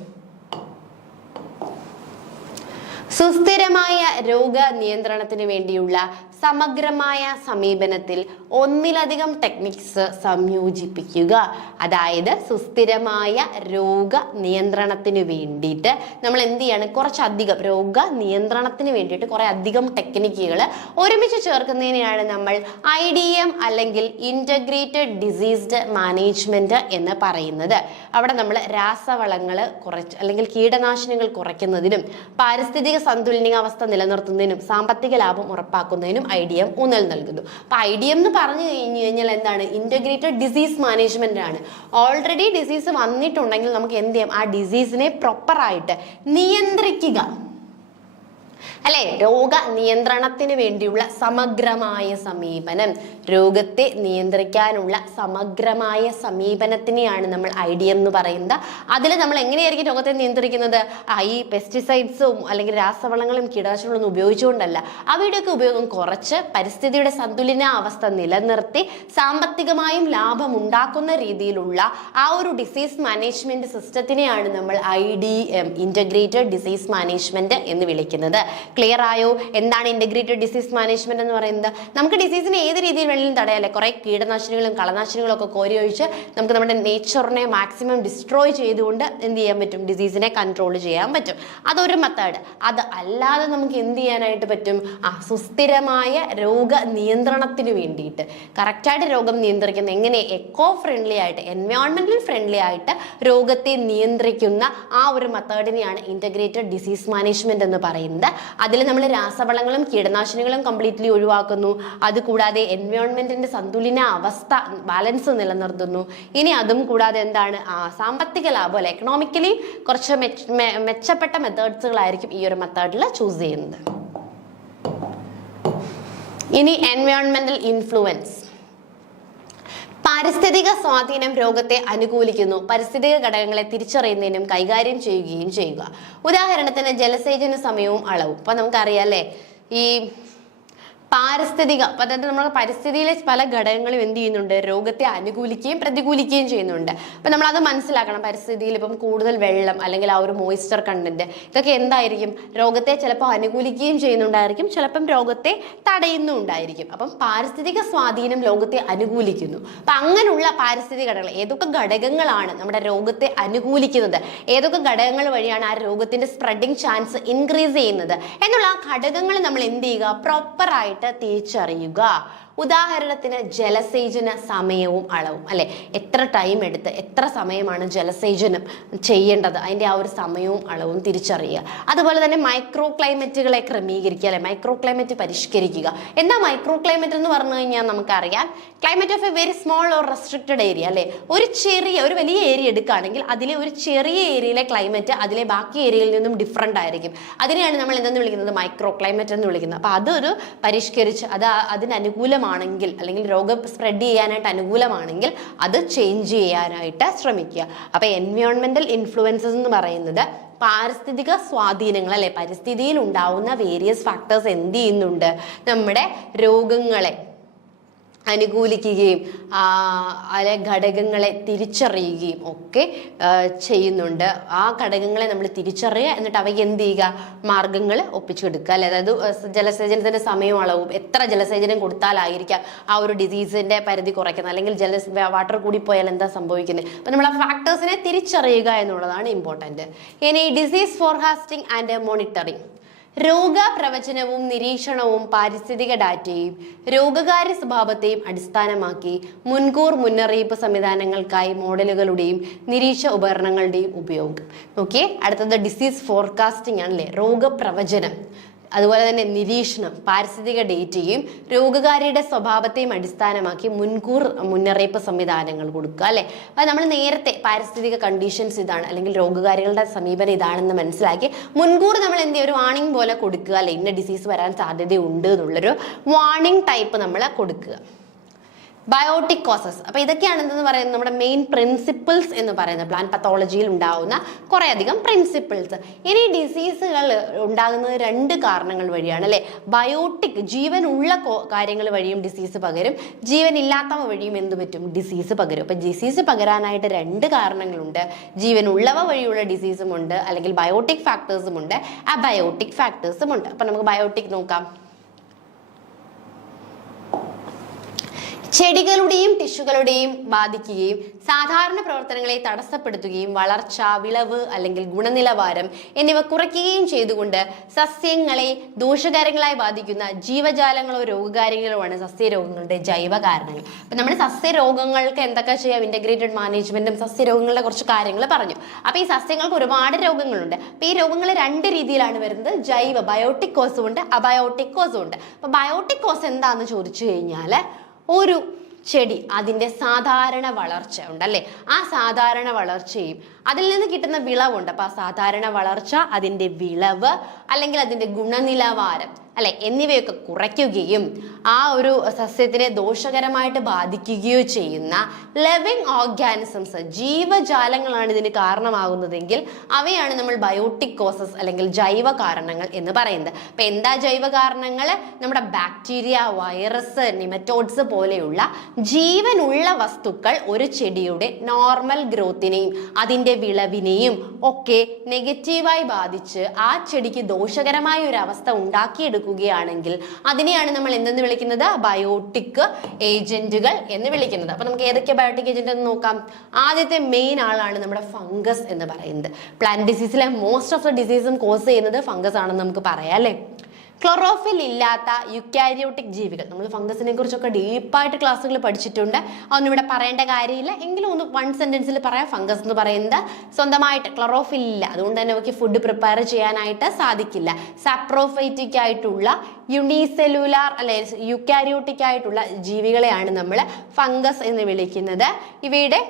സുസ്ഥിരമായ രോഗ നിയന്ത്രണത്തിന് വേണ്ടിയുള്ള സമഗ്രമായ സമീപനത്തിൽ ഒന്നിലധികം ടെക്നിക്സ് സംയോജിപ്പിക്കുക. അതായത് സുസ്ഥിരമായ രോഗ നിയന്ത്രണത്തിന് വേണ്ടിയിട്ട് നമ്മൾ എന്ത് ചെയ്യാണ്, കുറച്ചധികം രോഗ നിയന്ത്രണത്തിന് വേണ്ടിയിട്ട് കുറേ അധികം ടെക്നിക്കുകൾ ഒരുമിച്ച് ചേർക്കുന്നതിനെയാണ് നമ്മൾ IDM അല്ലെങ്കിൽ ഇൻറ്റഗ്രേറ്റഡ് ഡിസീസ്ഡ് മാനേജ്മെന്റ് എന്ന് പറയുന്നത്. അവിടെ നമ്മൾ രാസവളങ്ങൾ കുറച്ച് അല്ലെങ്കിൽ കീടനാശിനികൾ കുറയ്ക്കുന്നതിനും പാരിസ്ഥിതിക സന്തുലനാവസ്ഥ നിലനിർത്തുന്നതിനും സാമ്പത്തിക ലാഭം ഉറപ്പാക്കുന്നതിനും IDM ഊന്നൽ നൽകുന്നു. അപ്പൊ IDM എന്ന് പറഞ്ഞു കഴിഞ്ഞാൽ എന്താണ്? ഇന്റഗ്രേറ്റഡ് ഡിസീസ് മാനേജ്മെന്റ് ആണ്. ഓൾറെഡി ഡിസീസ് വന്നിട്ടുണ്ടെങ്കിൽ നമുക്ക് എന്ത് ചെയ്യാം? ആ ഡിസീസിനെ പ്രോപ്പറായിട്ട് നിയന്ത്രിക്കുക അല്ലെ? രോഗ നിയന്ത്രണത്തിന് വേണ്ടിയുള്ള സമഗ്രമായ സമീപനം, രോഗത്തെ നിയന്ത്രിക്കാനുള്ള സമഗ്രമായ സമീപനത്തിനെയാണ് നമ്മൾ IDM എന്ന് പറയുന്നത്. അതിൽ നമ്മൾ എങ്ങനെയായിരിക്കും രോഗത്തെ നിയന്ത്രിക്കുന്നത്? ഈ പെസ്റ്റിസൈഡ്സും അല്ലെങ്കിൽ രാസവളങ്ങളും കീടനാശിനികളും ഒന്നും ഉപയോഗിച്ചുകൊണ്ടല്ല. അവയുടെയൊക്കെ ഉപയോഗം കുറച്ച് പരിസ്ഥിതിയുടെ സന്തുലിതാവസ്ഥ നിലനിർത്തി സാമ്പത്തികമായും ലാഭം ഉണ്ടാക്കുന്ന രീതിയിലുള്ള ആ ഒരു ഡിസീസ് മാനേജ്മെന്റ് സിസ്റ്റത്തിനെയാണ് നമ്മൾ IDM, ഇന്റഗ്രേറ്റഡ് ഡിസീസ് മാനേജ്മെന്റ് എന്ന് വിളിക്കുന്നത്. ക്ലിയർ ആയോ? എന്താണ് ഇന്റഗ്രേറ്റഡ് ഡിസീസ് മാനേജ്മെന്റ് എന്ന് പറയുന്നത്? നമുക്ക് ഡിസീസിനെ ഏത് രീതിയിൽ വേണമെങ്കിലും തടയാല്ലേ? കുറെ കീടനാശിനികളും കളനാശിനികളും ഒക്കെ കോരി ഒഴിച്ച് നമുക്ക് നമ്മുടെ നേച്ചറിനെ മാക്സിമം ഡിസ്ട്രോയ് ചെയ്തുകൊണ്ട് എന്ത് ചെയ്യാൻ പറ്റും? ഡിസീസിനെ കൺട്രോൾ ചെയ്യാൻ പറ്റും. അതൊരു മെത്തേഡ്. അത് അല്ലാതെ നമുക്ക് എന്ത് ചെയ്യാനായിട്ട് പറ്റും? സുസ്ഥിരമായ രോഗ നിയന്ത്രണത്തിന് വേണ്ടിയിട്ട് കറക്റ്റായിട്ട് രോഗം നിയന്ത്രിക്കുന്ന എങ്ങനെ? എക്കോ ഫ്രണ്ട്ലി ആയിട്ട്, എൻവയോൺമെന്റൽ ഫ്രണ്ട്ലി ആയിട്ട് രോഗത്തെ നിയന്ത്രിക്കുന്ന ആ ഒരു മെത്തേഡിനെയാണ് ഇന്റഗ്രേറ്റഡ് ഡിസീസ് മാനേജ്മെന്റ് എന്ന് പറയുന്നത്. അതിൽ നമ്മൾ രാസവളങ്ങളും കീടനാശിനികളും കംപ്ലീറ്റ്ലി ഒഴിവാക്കുന്നു. അതുകൂടാതെ എൻവയോൺമെന്റിന്റെ സന്തുലിത അവസ്ഥ, ബാലൻസ് നിലനിർത്തുന്നു. ഇനി അതും കൂടാതെ എന്താണ്? സാമ്പത്തിക ലാഭം അല്ലെ, എക്കണോമിക്കലി കുറച്ച് മെച്ചപ്പെട്ട മെത്തേഡ്സുകളായിരിക്കും ഈ ഒരു മെത്തേഡിൽ ചൂസ് ചെയ്യുന്നത്. ഇനി എൻവയോൺമെന്റൽ ഇൻഫ്ലുവൻസ്. പാരിസ്ഥിതിക സ്വാധീനം രോഗത്തെ അനുകൂലിക്കുന്നു. പരിസ്ഥിതിക ഘടകങ്ങളെ തിരിച്ചറിയുന്നതിനും കൈകാര്യം ചെയ്യുകയും ചെയ്യുക. ഉദാഹരണത്തിന് ജലസേചന സമയവും അളവും. അപ്പൊ നമുക്കറിയാം അല്ലേ, ഈ പാരിസ്ഥിതിക, അതായത് നമ്മുടെ പരിസ്ഥിതിയിലെ പല ഘടകങ്ങളും എന്ത് ചെയ്യുന്നുണ്ട്? രോഗത്തെ അനുകൂലിക്കുകയും പ്രതികൂലിക്കുകയും ചെയ്യുന്നുണ്ട്. അപ്പൊ നമ്മൾ അത് മനസ്സിലാക്കണം. പരിസ്ഥിതിയിൽ ഇപ്പം കൂടുതൽ വെള്ളം അല്ലെങ്കിൽ ആ ഒരു മോയ്സ്ചർ കണ്ടന്റ്, ഇതൊക്കെ എന്തായിരിക്കും? രോഗത്തെ ചിലപ്പോൾ അനുകൂലിക്കുകയും ചെയ്യുന്നുണ്ടായിരിക്കും, ചിലപ്പം രോഗത്തെ തടയുന്നുണ്ടായിരിക്കും. അപ്പം പാരിസ്ഥിതിക സ്വാധീനം രോഗത്തെ അനുകൂലിക്കുന്നു. അപ്പൊ അങ്ങനെയുള്ള പാരിസ്ഥിതിക ഘടകങ്ങൾ, ഏതൊക്കെ ഘടകങ്ങളാണ് നമ്മുടെ രോഗത്തെ അനുകൂലിക്കുന്നത്, ഏതൊക്കെ ഘടകങ്ങൾ വഴിയാണ് ആ രോഗത്തിന്റെ സ്പ്രെഡിങ് ചാൻസ് ഇൻക്രീസ് ചെയ്യുന്നത് എന്നുള്ള ആ ഘടകങ്ങൾ നമ്മൾ എന്ത് ചെയ്യുക? പ്രോപ്പറായിട്ട് തിരിച്ചറിയുക. ഉദാഹരണത്തിന് ജലസേചന സമയവും അളവും അല്ലെ, എത്ര ടൈം എടുത്ത് എത്ര സമയമാണ് ജലസേചനം ചെയ്യേണ്ടത്, അതിന്റെ ആ ഒരു സമയവും അളവും തിരിച്ചറിയുക. അതുപോലെ തന്നെ മൈക്രോ ക്ലൈമറ്റുകളെ ക്രമീകരിക്കുക അല്ലെ, മൈക്രോ ക്ലൈമറ്റ് പരിഷ്കരിക്കുക. എന്താ മൈക്രോ ക്ലൈമറ്റ് എന്ന് പറഞ്ഞു കഴിഞ്ഞാൽ നമുക്കറിയാം, climate of A very small or restricted area അല്ലെ. ഒരു വലിയ ഏരിയ എടുക്കുകയാണെങ്കിൽ അതിലെ ഒരു ചെറിയ ഏരിയയിലെ ക്ലൈമറ്റ് അതിലെ ബാക്കി ഏരിയയിൽ നിന്നും ഡിഫറെന്റ് ആയിരിക്കും. അതിനെയാണ് നമ്മൾ എന്തെന്ന് വിളിക്കുന്നത്? മൈക്രോ ക്ലൈമറ്റ് എന്ന് വിളിക്കുന്നത്. അപ്പൊ അതൊരു പരിഷ്കരിച്ച് അതിന് അനുകൂലമാണെങ്കിൽ അല്ലെങ്കിൽ രോഗം സ്പ്രെഡ് ചെയ്യാനായിട്ട് അനുകൂലമാണെങ്കിൽ അത് ചേഞ്ച് ചെയ്യാനായിട്ട് ശ്രമിക്കുക. അപ്പൊ എൻവയോൺമെന്റൽ ഇൻഫ്ലുവൻസസ് എന്ന് പറയുന്നത് പാരിസ്ഥിതിക സ്വാധീനങ്ങൾ അല്ലെ, പരിസ്ഥിതിയിൽ ഉണ്ടാവുന്ന വേരിയസ് ഫാക്ടേഴ്സ് എന്ത് ചെയ്യുന്നുണ്ട്? നമ്മുടെ രോഗങ്ങളെ അനുകൂലിക്കുകയും അല്ലെ ഘടകങ്ങളെ തിരിച്ചറിയുകയും ഒക്കെ ചെയ്യുന്നുണ്ട്. ആ ഘടകങ്ങളെ നമ്മൾ തിരിച്ചറിയുക, എന്നിട്ട് അവയ്ക്ക് എന്ത് ചെയ്യുക? മാർഗങ്ങൾ ഒപ്പിച്ചെടുക്കുക അല്ലെ. അതായത് ജലസേചനത്തിന്റെ സമയവും അളവും, എത്ര ജലസേചനം കൊടുത്താലായിരിക്കാം ആ ഒരു ഡിസീസിന്റെ പരിധി കുറയ്ക്കുന്നത്, അല്ലെങ്കിൽ വാട്ടർ കൂടിപ്പോയാൽ എന്താ സംഭവിക്കുന്നത്. അപ്പൊ നമ്മൾ ആ ഫാക്ടേഴ്സിനെ തിരിച്ചറിയുക എന്നുള്ളതാണ് ഇമ്പോർട്ടന്റ്. ഇനി ഡിസീസ് ഫോർകാസ്റ്റിംഗ് ആൻഡ് മോണിറ്ററിംഗ്. രോഗപ്രവചനവും നിരീക്ഷണവും പാരിസ്ഥിതിക ഡാറ്റയും രോഗകാര്യ സ്വഭാവത്തെയും അടിസ്ഥാനമാക്കി മുൻകൂർ മുന്നറിയിപ്പ് സംവിധാനങ്ങൾക്കായി മോഡലുകളുടെയും നിരീക്ഷണ ഉപകരണങ്ങളുടെയും ഉപയോഗം. ഓക്കെ, അടുത്തത് ഡിസീസ് ഫോർകാസ്റ്റിംഗ് ആണല്ലേ, രോഗപ്രവചനം. അതുപോലെ തന്നെ നിരീക്ഷണം, പാരിസ്ഥിതിക ഡേറ്റയും രോഗകാരിയുടെ സ്വഭാവത്തെയും അടിസ്ഥാനമാക്കി മുൻകൂർ മുന്നറിയിപ്പ് സംവിധാനങ്ങൾ കൊടുക്കുക അല്ലെ. അപ്പൊ നമ്മൾ നേരത്തെ പാരിസ്ഥിതിക കണ്ടീഷൻസ് ഇതാണ് അല്ലെങ്കിൽ രോഗകാരികളുടെ സമീപനം ഇതാണെന്ന് മനസ്സിലാക്കി മുൻകൂർ നമ്മൾ എന്ത് ചെയ്യും? ഒരു വാർണിംഗ് പോലെ കൊടുക്കുക അല്ലെ, ഇന്ന ഡിസീസ് വരാൻ സാധ്യതയുണ്ട് എന്നുള്ളൊരു വാർണിംഗ് ടൈപ്പ് നമ്മൾ കൊടുക്കുക. Biotic causes. അപ്പൊ ഇതൊക്കെയാണ് എന്തെന്ന് പറയുന്നത്? നമ്മുടെ മെയിൻ പ്രിൻസിപ്പിൾസ് എന്ന് പറയുന്നത് പ്ലാന്റ് പത്തോളജിയിൽ ഉണ്ടാവുന്ന കുറെ അധികം പ്രിൻസിപ്പിൾസ്. ഇനി ഡിസീസുകൾ ഉണ്ടാകുന്നത് രണ്ട് കാരണങ്ങൾ വഴിയാണ് അല്ലെ. ബയോട്ടിക്, ജീവനുള്ള കാര്യങ്ങൾ വഴിയും ഡിസീസ് പകരും, ജീവൻ ഇല്ലാത്തവ വഴിയും എന്ത് പറ്റും? ഡിസീസ് പകരും. അപ്പൊ ഡിസീസ് പകരാനായിട്ട് രണ്ട് കാരണങ്ങളുണ്ട്. ജീവനുള്ളവ വഴിയുള്ള ഡിസീസും ഉണ്ട്, അല്ലെങ്കിൽ ബയോട്ടിക് ഫാക്ടേഴ്സും ഉണ്ട്, അബയോട്ടിക് ഫാക്ടേഴ്സും ഉണ്ട്. അപ്പൊ നമുക്ക് ബയോട്ടിക് നോക്കാം. ചെടികളുടെയും ടിഷ്യൂകളുടെയും ബാധിക്കുകയും സാധാരണ പ്രവർത്തനങ്ങളെ തടസ്സപ്പെടുത്തുകയും വളർച്ച, വിളവ് അല്ലെങ്കിൽ ഗുണനിലവാരം എന്നിവ കുറയ്ക്കുകയും ചെയ്തുകൊണ്ട് സസ്യങ്ങളെ ദോഷകാരങ്ങളായി ബാധിക്കുന്ന ജീവജാലങ്ങളോ രോഗകാരികളോ ആണ് സസ്യരോഗങ്ങളുടെ ജൈവ കാരണങ്ങൾ. അപ്പൊ നമ്മൾ സസ്യരോഗങ്ങൾക്ക് എന്തൊക്കെ ചെയ്യാം, ഇന്റഗ്രേറ്റഡ് മാനേജ്മെന്റും സസ്യരോഗങ്ങളുടെ കുറച്ച് കാര്യങ്ങൾ പറഞ്ഞു. അപ്പൊ ഈ സസ്യങ്ങൾക്ക് ഒരുപാട് രോഗങ്ങളുണ്ട്. അപ്പൊ ഈ രോഗങ്ങൾ രണ്ട് രീതിയിലാണ് വരുന്നത്. ജൈവ ബയോട്ടിക് കോസും ഉണ്ട്, അബയോട്ടിക് കോസും ഉണ്ട്. അപ്പൊ ബയോട്ടിക് കോസ് എന്താന്ന് ചോദിച്ചു കഴിഞ്ഞാൽ ഒരു ചെടി അതിൻ്റെ സാധാരണ വളർച്ച ഉണ്ടല്ലേ, ആ സാധാരണ വളർച്ചയും അതിൽ നിന്ന് കിട്ടുന്ന വിളവുണ്ട്. അപ്പൊ ആ സാധാരണ വളർച്ച, അതിൻ്റെ വിളവ് അല്ലെങ്കിൽ അതിൻ്റെ ഗുണനിലവാരം അല്ലെ എന്നിവയൊക്കെ കുറയ്ക്കുകയും ആ ഒരു സസ്യത്തിനെ ദോഷകരമായിട്ട് ബാധിക്കുകയോ ചെയ്യുന്ന ലിവിങ് ഓർഗാനിസംസ്, ജീവജാലങ്ങളാണ് ഇതിന് കാരണമാകുന്നതെങ്കിൽ അവയാണ് നമ്മൾ ബയോട്ടിക് കോസസ് അല്ലെങ്കിൽ ജൈവ കാരണങ്ങൾ എന്ന് പറയുന്നത്. അപ്പൊ എന്താ ജൈവ കാരണങ്ങൾ? നമ്മുടെ ബാക്ടീരിയ, വൈറസ്, നിമറ്റോഡ്സ് പോലെയുള്ള ജീവനുള്ള വസ്തുക്കൾ ഒരു ചെടിയുടെ നോർമൽ ഗ്രോത്തിനെയും അതിൻ്റെ വിളവിനെയും ഒക്കെ നെഗറ്റീവായി ബാധിച്ച് ആ ചെടിക്ക് ദോഷകരമായ ഒരു അവസ്ഥ ഉണ്ടാക്കിയെടുക്കുകയാണെങ്കിൽ അതിനെയാണ് നമ്മൾ എന്തെന്ന് വിളിക്കുന്നത്? ബയോട്ടിക് ഏജന്റുകൾ എന്ന് വിളിക്കുന്നത്. അപ്പൊ നമുക്ക് ഏതൊക്കെ ബയോട്ടിക് ഏജന്റ് എന്ന് നോക്കാം. ആദ്യത്തെ മെയിൻ ആളാണ് നമ്മുടെ ഫംഗസ് എന്ന് പറയുന്നത്. Plant ഡിസീസിലെ most of the ഡിസീസും cos ചെയ്യുന്നത് ഫംഗസ് ആണെന്ന് നമുക്ക് പറയാം അല്ലേ. ക്ലോറോഫിൽ ഇല്ലാത്ത യുക്കാരിയോട്ടിക് ജീവികൾ, നമ്മൾ ഫംഗസിനെ കുറിച്ചൊക്കെ ഡീപ്പായിട്ട് ക്ലാസ്സുകൾ പഠിച്ചിട്ടുണ്ട്, അതൊന്നും ഇവിടെ പറയേണ്ട കാര്യമില്ല. എങ്കിലും ഒന്ന് വൺ സെന്റൻസിൽ പറയാം. ഫംഗസ് എന്ന് പറയുന്നത് സ്വന്തമായിട്ട് ക്ലോറോഫിൽ ഇല്ല, അതുകൊണ്ട് തന്നെ നമുക്ക് ഫുഡ് പ്രിപ്പയർ ചെയ്യാനായിട്ട് സാധിക്കില്ല. സാപ്രോഫൈറ്റിക് ആയിട്ടുള്ള യൂണിസെല്ലുലാർ അല്ലെ യുക്കാരിയോട്ടിക് ആയിട്ടുള്ള ജീവികളെയാണ് നമ്മൾ ഫംഗസ് എന്ന് വിളിക്കുന്നത്. ഇവയുടെ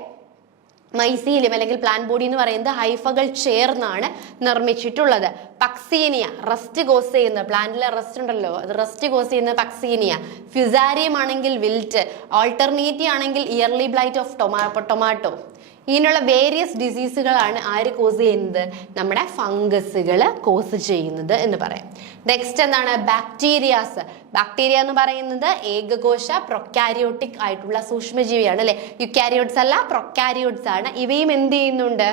മൈസീലിയം അല്ലെങ്കിൽ പ്ലാന്റ് ബോഡി എന്ന് പറയുന്നത് ഹൈഫകൾ ചേർന്നാണ് നിർമ്മിച്ചിട്ടുള്ളത്. പക്സീനിയ റസ്റ്റ് കോസ് ചെയ്യുന്ന, പ്ലാന്റിലെ റസ്റ്റ് ഉണ്ടല്ലോ, അത് റസ്റ്റ് കോസ് ചെയ്യുന്ന പക്സീനിയ. ഫ്യുസാരിയം ആണെങ്കിൽ വിൽറ്റ്, ആൾട്ടർനേറ്റീവ് ആണെങ്കിൽ ഇയർലി ബ്ലൈറ്റ് ഓഫ് ടൊമാറ്റോ. ഇങ്ങനെയുള്ള വേരിയസ് ഡിസീസുകളാണ് ആര് കോസ് ചെയ്യുന്നത്? നമ്മുടെ ഫംഗസുകൾ കോസ് ചെയ്യുന്നത് എന്ന് പറയാം. നെക്സ്റ്റ് എന്താണ്? ബാക്ടീരിയാസ്. ബാക്ടീരിയ എന്ന് പറയുന്നത് ഏകകോശ പ്രൊക്കാരിയോട്ടിക് ആയിട്ടുള്ള സൂക്ഷ്മജീവിയാണ് അല്ലെ. യുക്കാരിയോട്സ് അല്ല, പ്രൊക്കാരിയോട്സ് ആണ്. ഇവയും എന്ത് ചെയ്യുന്നുണ്ട്?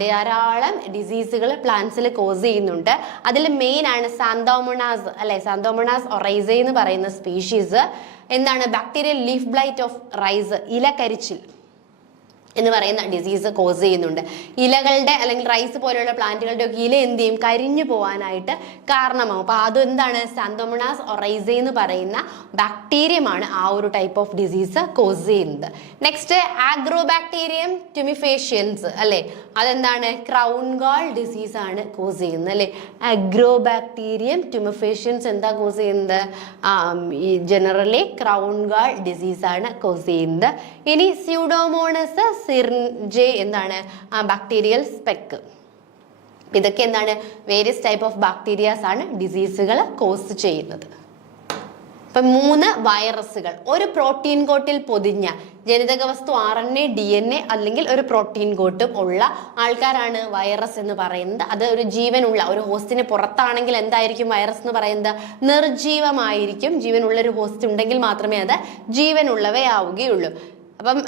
ധാരാളം ഡിസീസുകൾ പ്ലാന്റ്സിൽ കോസ് ചെയ്യുന്നുണ്ട്. അതിൽ മെയിൻ ആണ് സാന്തോമോണാസ് അല്ലെ. സാന്തോമോണാസ് ഒറൈസെ എന്ന് പറയുന്ന സ്പീഷീസ് എന്താണ്? Bacterial leaf blight of rice, ഇലകരിച്ചിൽ എന്ന് പറയുന്ന ഡിസീസ് കോസ് ചെയ്യുന്നുണ്ട്. ഇലകളുടെ അല്ലെങ്കിൽ റൈസ് പോലെയുള്ള പ്ലാന്റുകളുടെ ഒക്കെ ഇല എന്ത് ചെയ്യും? കരിഞ്ഞു പോകാനായിട്ട് കാരണമാകും. അപ്പൊ അതെന്താണ്? സാന്തോമോണാസ് ഒറൈസെ എന്ന് പറയുന്ന ബാക്ടീരിയമാണ് ആ ഒരു ടൈപ്പ് ഓഫ് ഡിസീസ് കോസ് ചെയ്യുന്നത്. നെക്സ്റ്റ് ആഗ്രോബാക്ടീരിയം ട്യൂമിഫേഷ്യൻസ് അല്ലെ. അതെന്താണ്? ക്രൗൺ ഗാൾ ഡിസീസ് ആണ് കോസ് ചെയ്യുന്നത് അല്ലെ. ആഗ്രോബാക്ടീരിയം ട്യൂമിഫേഷ്യൻസ് എന്താ കോസ് ചെയ്യുന്നത്? ജനറലി ക്രൗൺ ഗാൾ ഡിസീസ് ആണ് കോസ് ചെയ്യുന്നത്. ഇനി സ്യൂഡോമോണസ് സിർജെ എന്താണ്? Bacterial spec. ഇതൊക്കെ എന്താണ്? വേരിയസ് ടൈപ്പ് ഓഫ് ബാക്ടീരിയാസ് ആണ് ഡിസീസുകൾ കോസ് ചെയ്യുന്നത്. ഇപ്പം 3 വൈറസുകൾ ഒരു പ്രോട്ടീൻ കോട്ടിൽ പൊതിഞ്ഞ ജനിതക വസ്തു RNA, DNA അല്ലെങ്കിൽ ഒരു പ്രോട്ടീൻ കോട്ടും ഉള്ള ആൾക്കാരാണ് വൈറസ് എന്ന് പറയുന്നത്. അത് ഒരു ജീവനുള്ള ഒരു ഹോസ്റ്റിന് പുറത്താണെങ്കിൽ എന്തായിരിക്കും വൈറസ് എന്ന് പറയുന്നത്? നിർജീവമായിരിക്കും. ജീവനുള്ള ഒരു ഹോസ്റ്റ് ഉണ്ടെങ്കിൽ മാത്രമേ അത് ജീവനുള്ളവയാവുകയുള്ളൂ. അപ്പം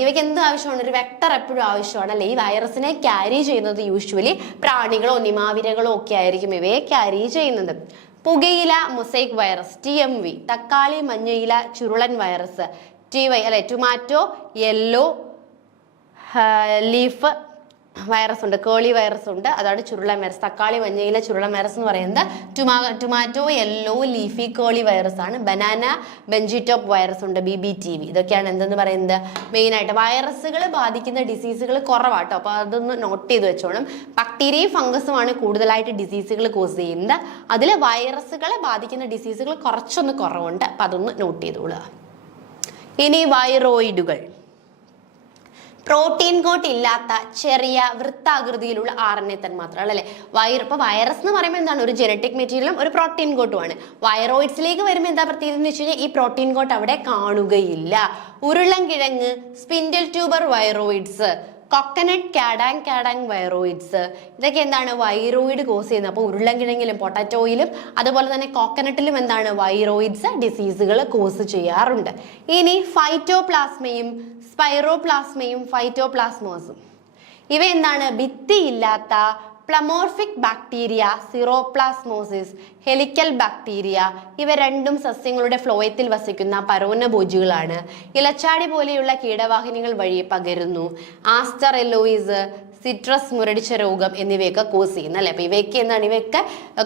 ഇവയ്ക്ക് എന്ത് ആവശ്യമാണ്? ഒരു വെക്ടർ എപ്പോഴും ആവശ്യമാണ് അല്ലെ. ഈ വൈറസിനെ ക്യാരി ചെയ്യുന്നത് യൂഷ്വലി പ്രാണികളോ നിമാവിരകളോ ഒക്കെ ആയിരിക്കും ഇവയെ ക്യാരി ചെയ്യുന്നത്. പുകയില മൊസൈക് വൈറസ് TMV, തക്കാളി മഞ്ഞയില ചുരുളൻ വൈറസ് TY അല്ലെ. ടൊമാറ്റോ യെല്ലോ ലീഫ് വൈറസ് ഉണ്ട്, കേളി വൈറസ് ഉണ്ട്, അതാണ് ചുരുളൻ വൈറസ്. തക്കാളി മഞ്ഞയില ചുരുളൻ വൈറസ് എന്ന് പറയുന്നത് ടൊമാറ്റോ യെല്ലോ ലീഫി കേളി വൈറസ് ആണ്. ബനാന ബെഞ്ചിറ്റോപ്പ് വൈറസ് ഉണ്ട്, BBTV. ഇതൊക്കെയാണ് എന്തെന്ന് പറയുന്നത്? മെയിൻ ആയിട്ട് വൈറസുകൾ ബാധിക്കുന്ന ഡിസീസുകൾ കുറവാട്ടോ. അപ്പൊ അതൊന്ന് നോട്ട് ചെയ്ത് വെച്ചോണം. ബാക്ടീരിയയും ഫംഗസുമാണ് കൂടുതലായിട്ട് ഡിസീസുകൾ കോസ് ചെയ്യുന്നത്. അതിൽ വൈറസുകളെ ബാധിക്കുന്ന ഡിസീസുകൾ കുറച്ചൊന്ന് കുറവുണ്ട്. അപ്പൊ അതൊന്ന് നോട്ട് ചെയ്തോളുക. ഇനി വൈറോയിഡുകൾ, പ്രോട്ടീൻ കോട്ട് ഇല്ലാത്ത ചെറിയ വൃത്താകൃതിയിലുള്ള RNA തന്മാത്രകൾ അല്ലെ. ഇപ്പൊ വൈറസ് എന്ന് പറയുമ്പോൾ എന്താണ്? ഒരു ജനറ്റിക് മെറ്റീരിയലും ഒരു പ്രോട്ടീൻ കോട്ടുമാണ്. വൈറോയിഡ്സിലേക്ക് വരുമ്പോൾ എന്താ പ്രത്യേകത എന്ന് വെച്ച് കഴിഞ്ഞാൽ ഈ പ്രോട്ടീൻ കോട്ട് അവിടെ കാണുകയില്ല. ഉരുളൻകിഴങ്ങ്, spindle tuber viroids, coconut cadang viroids, ഇതൊക്കെ എന്താണ്? വൈറോയിഡ് കോസ് ചെയ്യുന്നത്. അപ്പോൾ ഉരുളൻകിഴങ്ങിലും പൊട്ടാറ്റോയിലും അതുപോലെ തന്നെ കോക്കനട്ടിലും എന്താണ്? വൈറോയിഡ്സ് ഡിസീസുകൾ കോസ് ചെയ്യാറുണ്ട്. ഇനി ഫൈറ്റോപ്ലാസ്മയും സ്പൈറോപ്ലാസ്മയും ഫൈറ്റോപ്ലാസ്മോസും. ഇവ എന്താണ്? ഭിത്തിയില്ലാത്ത പ്ലമോർഫിക് ബാക്ടീരിയ, സിറോപ്ലാസ്മോസിസ്, ഹെലിക്കൽ ബാക്ടീരിയ ഇവ രണ്ടും സസ്യങ്ങളുടെ ഫ്ലോയത്തിൽ വസിക്കുന്ന പരോന്നഭോജികളാണ്. ഇലച്ചാടി പോലെയുള്ള കീടവാഹിനികൾ വഴി പകരുന്നു. ആസ്റ്റർ എല്ലോയിസ്, സിട്രസ് മുരടിച്ച രോഗം എന്നിവയൊക്കെ കോസ് ചെയ്യുന്നത് അല്ലെ. അപ്പൊ ഇവയൊക്കെ എന്താണ്, ഇവയൊക്കെ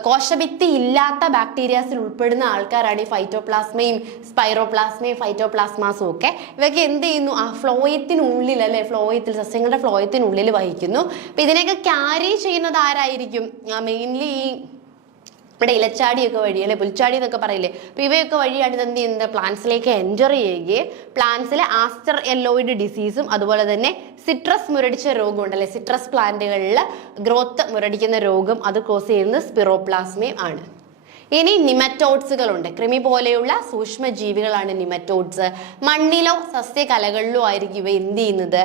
കോശഭിത്തി ഇല്ലാത്ത ബാക്ടീരിയാസിൽ ഉൾപ്പെടുന്ന ആൾക്കാരാണ് ഈ ഫൈറ്റോപ്ലാസ്മയും സ്പൈറോപ്ലാസ്മയും ഫൈറ്റോപ്ലാസ്മാസും ഒക്കെ. ഇവയൊക്കെ എന്ത് ചെയ്യുന്നു, ആ ഫ്ലോയത്തിനുള്ളിൽ അല്ലെ, ഫ്ലോയത്തിൽ സസ്യങ്ങളുടെ ഫ്ലോയത്തിനുള്ളിൽ വഹിക്കുന്നു. അപ്പൊ ഇതിനെയൊക്കെ ക്യാരി ചെയ്യുന്നത് ആരായിരിക്കും? മെയിൻലി ഈ ഇവിടെ ഇലച്ചാടിയൊക്കെ വഴി അല്ലെ, പുൽച്ചാടി എന്നൊക്കെ പറയില്ലേ. അപ്പൊ ഇവയൊക്കെ വഴിയാണ് ഇതെന്ത് ചെയ്യുന്നത്, പ്ലാന്റ്സിലേക്ക് എൻറ്റർ ചെയ്യുകയും പ്ലാന്റ്സിലെ ആസ്റ്റർ എല്ലോയിഡ് ഡിസീസും അതുപോലെ തന്നെ സിട്രസ് മുരടിച്ച രോഗം ഉണ്ടല്ലേ, സിട്രസ് പ്ലാന്റുകളിൽ ഗ്രോത്ത് മുരടിക്കുന്ന രോഗം അത് കോസ് ചെയ്യുന്നത് സ്പിറോപ്ലാസ്മയും ആണ്. ഇനി നിമറ്റോഡ്സുകളുണ്ട്. കൃമി പോലെയുള്ള സൂക്ഷ്മജീവികളാണ് നിമറ്റോഡ്സ്. മണ്ണിലോ സസ്യകലകളിലോ ആയിരിക്കും ഇവ എന്ത് ചെയ്യുന്നത്,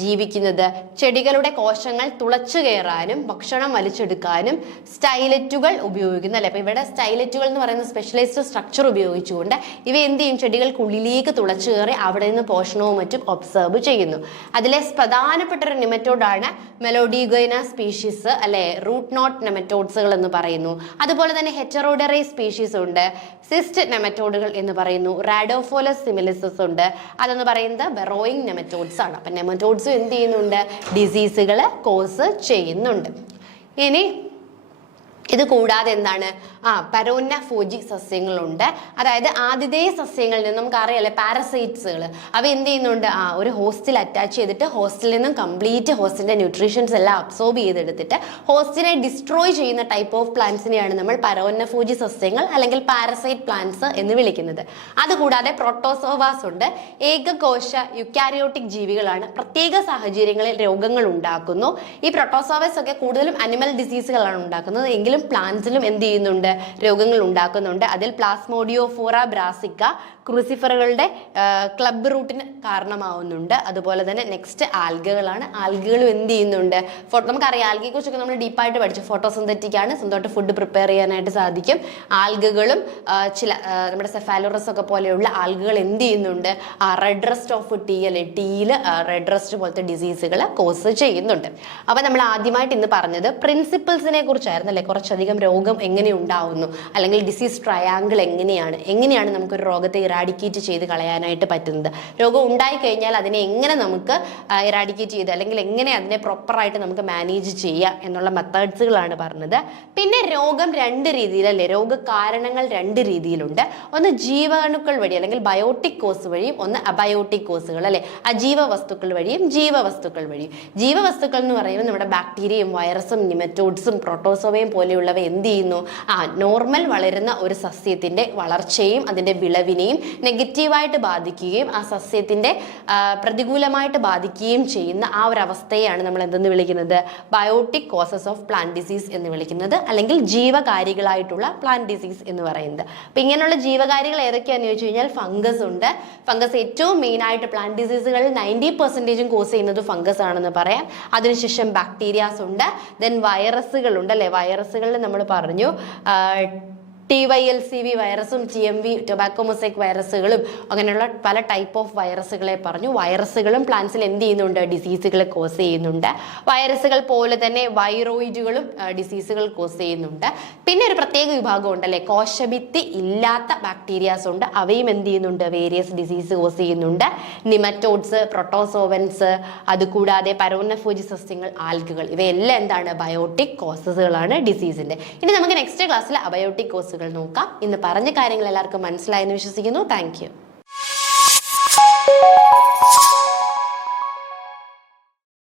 ജീവിക്കുന്നത്. ചെടികളുടെ കോശങ്ങൾ തുളച്ചു കയറാനും ഭക്ഷണം വലിച്ചെടുക്കാനും സ്റ്റൈലറ്റുകൾ ഉപയോഗിക്കുന്നു അല്ലെ. അപ്പൊ ഇവിടെ സ്റ്റൈലറ്റുകൾ എന്ന് പറയുന്ന സ്പെഷ്യലൈസ്ഡ് സ്ട്രക്ചർ ഉപയോഗിച്ചുകൊണ്ട് ഇവ എന്ത് ചെയ്യും, ചെടികൾക്കുള്ളിലേക്ക് തുളച്ചു കയറി അവിടെ നിന്ന് പോഷണവും മറ്റും ഒബ്സർവ് ചെയ്യുന്നു. അതിലെ പ്രധാനപ്പെട്ട ഒരു നിമറ്റോഡാണ് മെലോഡിഗൈന സ്പീഷീസ് അല്ലെ, റൂട്ട് നോട്ട് നെമറ്റോഡ്സുകൾ എന്ന് പറയുന്നു. അതുപോലെ തന്നെ ഹെറ്ററോഡറി സ്പീഷീസ് ഉണ്ട്, സിസ്റ്റ് നെമറ്റോഡുകൾ എന്ന് പറയുന്നു. റാഡോഫോലസ് സിമിലിസസ് ഉണ്ട്, അതെന്ന് പറയുന്നത് ബെറോയിങ് നെമറ്റോഡ്സ് ആണ്. അപ്പൊ നെമറ്റോഡ്സും എന്ത് ചെയ്യുന്നുണ്ട്, ഡിസീസുകൾ കോസ് ചെയ്യുന്നുണ്ട്. ഇനി ഇത് കൂടാതെ എന്താണ്, പരോന്നഫോജി സസ്യങ്ങളുണ്ട്. അതായത് ആതിഥേയ സസ്യങ്ങളിൽ നിന്ന് നമുക്കറിയാലേ പാരസൈറ്റ്സുകൾ, അവ എന്ത് ചെയ്യുന്നുണ്ട്, ഒരു ഹോസ്റ്റിൽ അറ്റാച്ച് ചെയ്തിട്ട് ഹോസ്റ്റിൽ നിന്നും കംപ്ലീറ്റ് ഹോസ്റ്റിന്റെ ന്യൂട്രീഷൻസ് എല്ലാം അബ്സോർബ് ചെയ്തെടുത്തിട്ട് ഹോസ്റ്റിനെ ഡിസ്ട്രോയ് ചെയ്യുന്ന ടൈപ്പ് ഓഫ് പ്ലാന്റ്സിനെയാണ് നമ്മൾ പരോന്നഫോജി സസ്യങ്ങൾ അല്ലെങ്കിൽ പാരസൈറ്റ് പ്ലാന്റ്സ് എന്ന് വിളിക്കുന്നത്. അതുകൂടാതെ പ്രോട്ടോസോവാസ് ഉണ്ട്. ഏകകോശ യുക്കാരിയോട്ടിക് ജീവികളാണ്, പ്രത്യേക സാഹചര്യങ്ങളിൽ രോഗങ്ങൾ ഉണ്ടാക്കുന്നു. ഈ പ്രോട്ടോസോവാസ് ഒക്കെ കൂടുതലും അനിമൽ ഡിസീസുകളാണ് ഉണ്ടാക്കുന്നത്, എങ്കിലും പ്ലാന്റ്സിലും എന്ത് ചെയ്യുന്നുണ്ട്, രോഗങ്ങൾ ഉണ്ടാക്കുന്നുണ്ട്. അതിൽ പ്ലാസ്മോഡിയോഫോറ ബ്രാസിക്ക ക്രൂസിഫറുകളുടെ ക്ലബ് റൂട്ടിന് കാരണമാവുന്നുണ്ട്. അതുപോലെ തന്നെ നെക്സ്റ്റ് ആൽഗകളാണ്. ആൽഗകളും എന്ത് ചെയ്യുന്നുണ്ട്, നമുക്കറിയാം ആൽഗയെ കുറിച്ചൊക്കെ നമ്മൾ ഡീപ്പായിട്ട് പഠിച്ചു. ഫോട്ടോസിന്തറ്റിക് ആണ്, സ്വന്തമായിട്ട് ഫുഡ് പ്രിപ്പയർ ചെയ്യാനായിട്ട് സാധിക്കും. ആൽഗകളും ചില നമ്മുടെ സെഫാലോറസ് ഒക്കെ പോലെയുള്ള ആൽഗകൾ എന്ത് ചെയ്യുന്നുണ്ട്, റെഡ് റസ്റ്റ് ഓഫ് ടീ അല്ലെ, ടീയിൽ റെഡ് റസ്റ്റ് പോലത്തെ ഡിസീസുകൾ കോസ് ചെയ്യുന്നുണ്ട്. അപ്പൊ നമ്മൾ ആദ്യമായിട്ട് ഇന്ന് പറഞ്ഞത് പ്രിൻസിപ്പിൾസിനെ കുറിച്ചായിരുന്നു അല്ലെ. കുറച്ചധികം രോഗം എങ്ങനെ ഉണ്ടാവുന്നു അല്ലെങ്കിൽ ഡിസീസ് ട്രയാങ്കിൾ എങ്ങനെയാണ് നമുക്കൊരു രോഗത്തെ ഇറാഡിക്കേറ്റ് ചെയ്ത് കളയാനായിട്ട് പറ്റുന്നത്. രോഗം ഉണ്ടായി കഴിഞ്ഞാൽ അതിനെ എങ്ങനെ നമുക്ക് ഇറാഡിക്കേറ്റ് ചെയ്ത് അല്ലെങ്കിൽ എങ്ങനെ അതിനെ പ്രോപ്പറായിട്ട് നമുക്ക് മാനേജ് ചെയ്യാം എന്നുള്ള മെത്തേഡ്സുകളാണ് പറഞ്ഞത്. പിന്നെ രോഗം രണ്ട് രീതിയിലല്ലേ, രോഗകാരണങ്ങൾ രണ്ട് രീതിയിലുണ്ട്. ഒന്ന് ജീവാണുക്കൾ വഴി അല്ലെങ്കിൽ ബയോട്ടിക് കോസ് വഴിയും, ഒന്ന് അബയോട്ടിക് കോസുകൾ അല്ലെ, അജീവ വസ്തുക്കൾ വഴിയും ജീവവസ്തുക്കൾ വഴിയും. ജീവവസ്തുക്കൾ എന്ന് പറയുമ്പോൾ നമ്മുടെ ബാക്ടീരിയയും വൈറസും നിമറ്റോഡ്സും പ്രോട്ടോസോവയും പോലെയുള്ളവ എന്ത് ചെയ്യുന്നു, നോർമൽ വളരുന്ന ഒരു സസ്യത്തിന്റെ വളർച്ചയും അതിന്റെ വിളവിനെയും നെഗറ്റീവായിട്ട് ബാധിക്കുകയും ആ സസ്യത്തിന്റെ പ്രതികൂലമായിട്ട് ബാധിക്കുകയും ചെയ്യുന്ന ആ ഒരു അവസ്ഥയാണ് നമ്മൾ എന്തെന്ന് വിളിക്കുന്നത്, biotic causes of plant disease എന്ന് വിളിക്കുന്നത്, അല്ലെങ്കിൽ ജീവകാരികളായിട്ടുള്ള പ്ലാന്റ് ഡിസീസ് എന്ന് പറയുന്നത്. അപ്പൊ ഇങ്ങനെയുള്ള ജീവകാരികൾ ഏതൊക്കെയാണെന്ന് ചോദിച്ചു കഴിഞ്ഞാൽ ഫംഗസ് ഉണ്ട്. ഫംഗസ് ഏറ്റവും മെയിൻ ആയിട്ട് പ്ലാന്റ് ഡിസീസുകളിൽ 90% കോസ് ചെയ്യുന്നത് ഫംഗസ് ആണെന്ന് പറയാം. അതിനുശേഷം ബാക്ടീരിയാസ് ഉണ്ട്, ദെൻ വൈറസുകൾ ഉണ്ട് അല്ലെ. വൈറസുകളിൽ നമ്മൾ പറഞ്ഞു TYLCV വൈറസും TMV ടൊബാക്കോ മൊസൈക്ക് വൈറസുകളും അങ്ങനെയുള്ള പല ടൈപ്പ് ഓഫ് വൈറസുകളെ പറഞ്ഞു. വൈറസുകളും പ്ലാന്റ്സിൽ എന്ത് ചെയ്യുന്നുണ്ട്, ഡിസീസുകൾ കോസ് ചെയ്യുന്നുണ്ട്. വൈറസുകൾ പോലെ തന്നെ വൈറോയിഡുകളും ഡിസീസുകൾ കോസ് ചെയ്യുന്നുണ്ട്. പിന്നെ ഒരു പ്രത്യേക വിഭാഗം ഉണ്ടല്ലേ, കോശഭിത്തി ഇല്ലാത്ത ബാക്ടീരിയാസ് ഉണ്ട്, അവയും എന്ത് ചെയ്യുന്നുണ്ട്, വേരിയസ് ഡിസീസ് കോസ് ചെയ്യുന്നുണ്ട്. നിമറ്റോഡ്സ്, പ്രോട്ടോസോവൻസ്, അതുകൂടാതെ പരോന്നഫോജി സസ്യങ്ങൾ, ആൽഗകൾ, ഇവയെല്ലാം എന്താണ്, ബയോട്ടിക് കോസസുകളാണ് ഡിസീസിന്റെ. ഇനി നമുക്ക് നെക്സ്റ്റ് ക്ലാസ്സിൽ അബയോട്ടിക് കോസുകൾ നോക്കാം. ഇന്ന് പറഞ്ഞ കാര്യങ്ങൾ എല്ലാവർക്കും മനസ്സിലായെന്ന് വിശ്വസിക്കുന്നു. Thank you.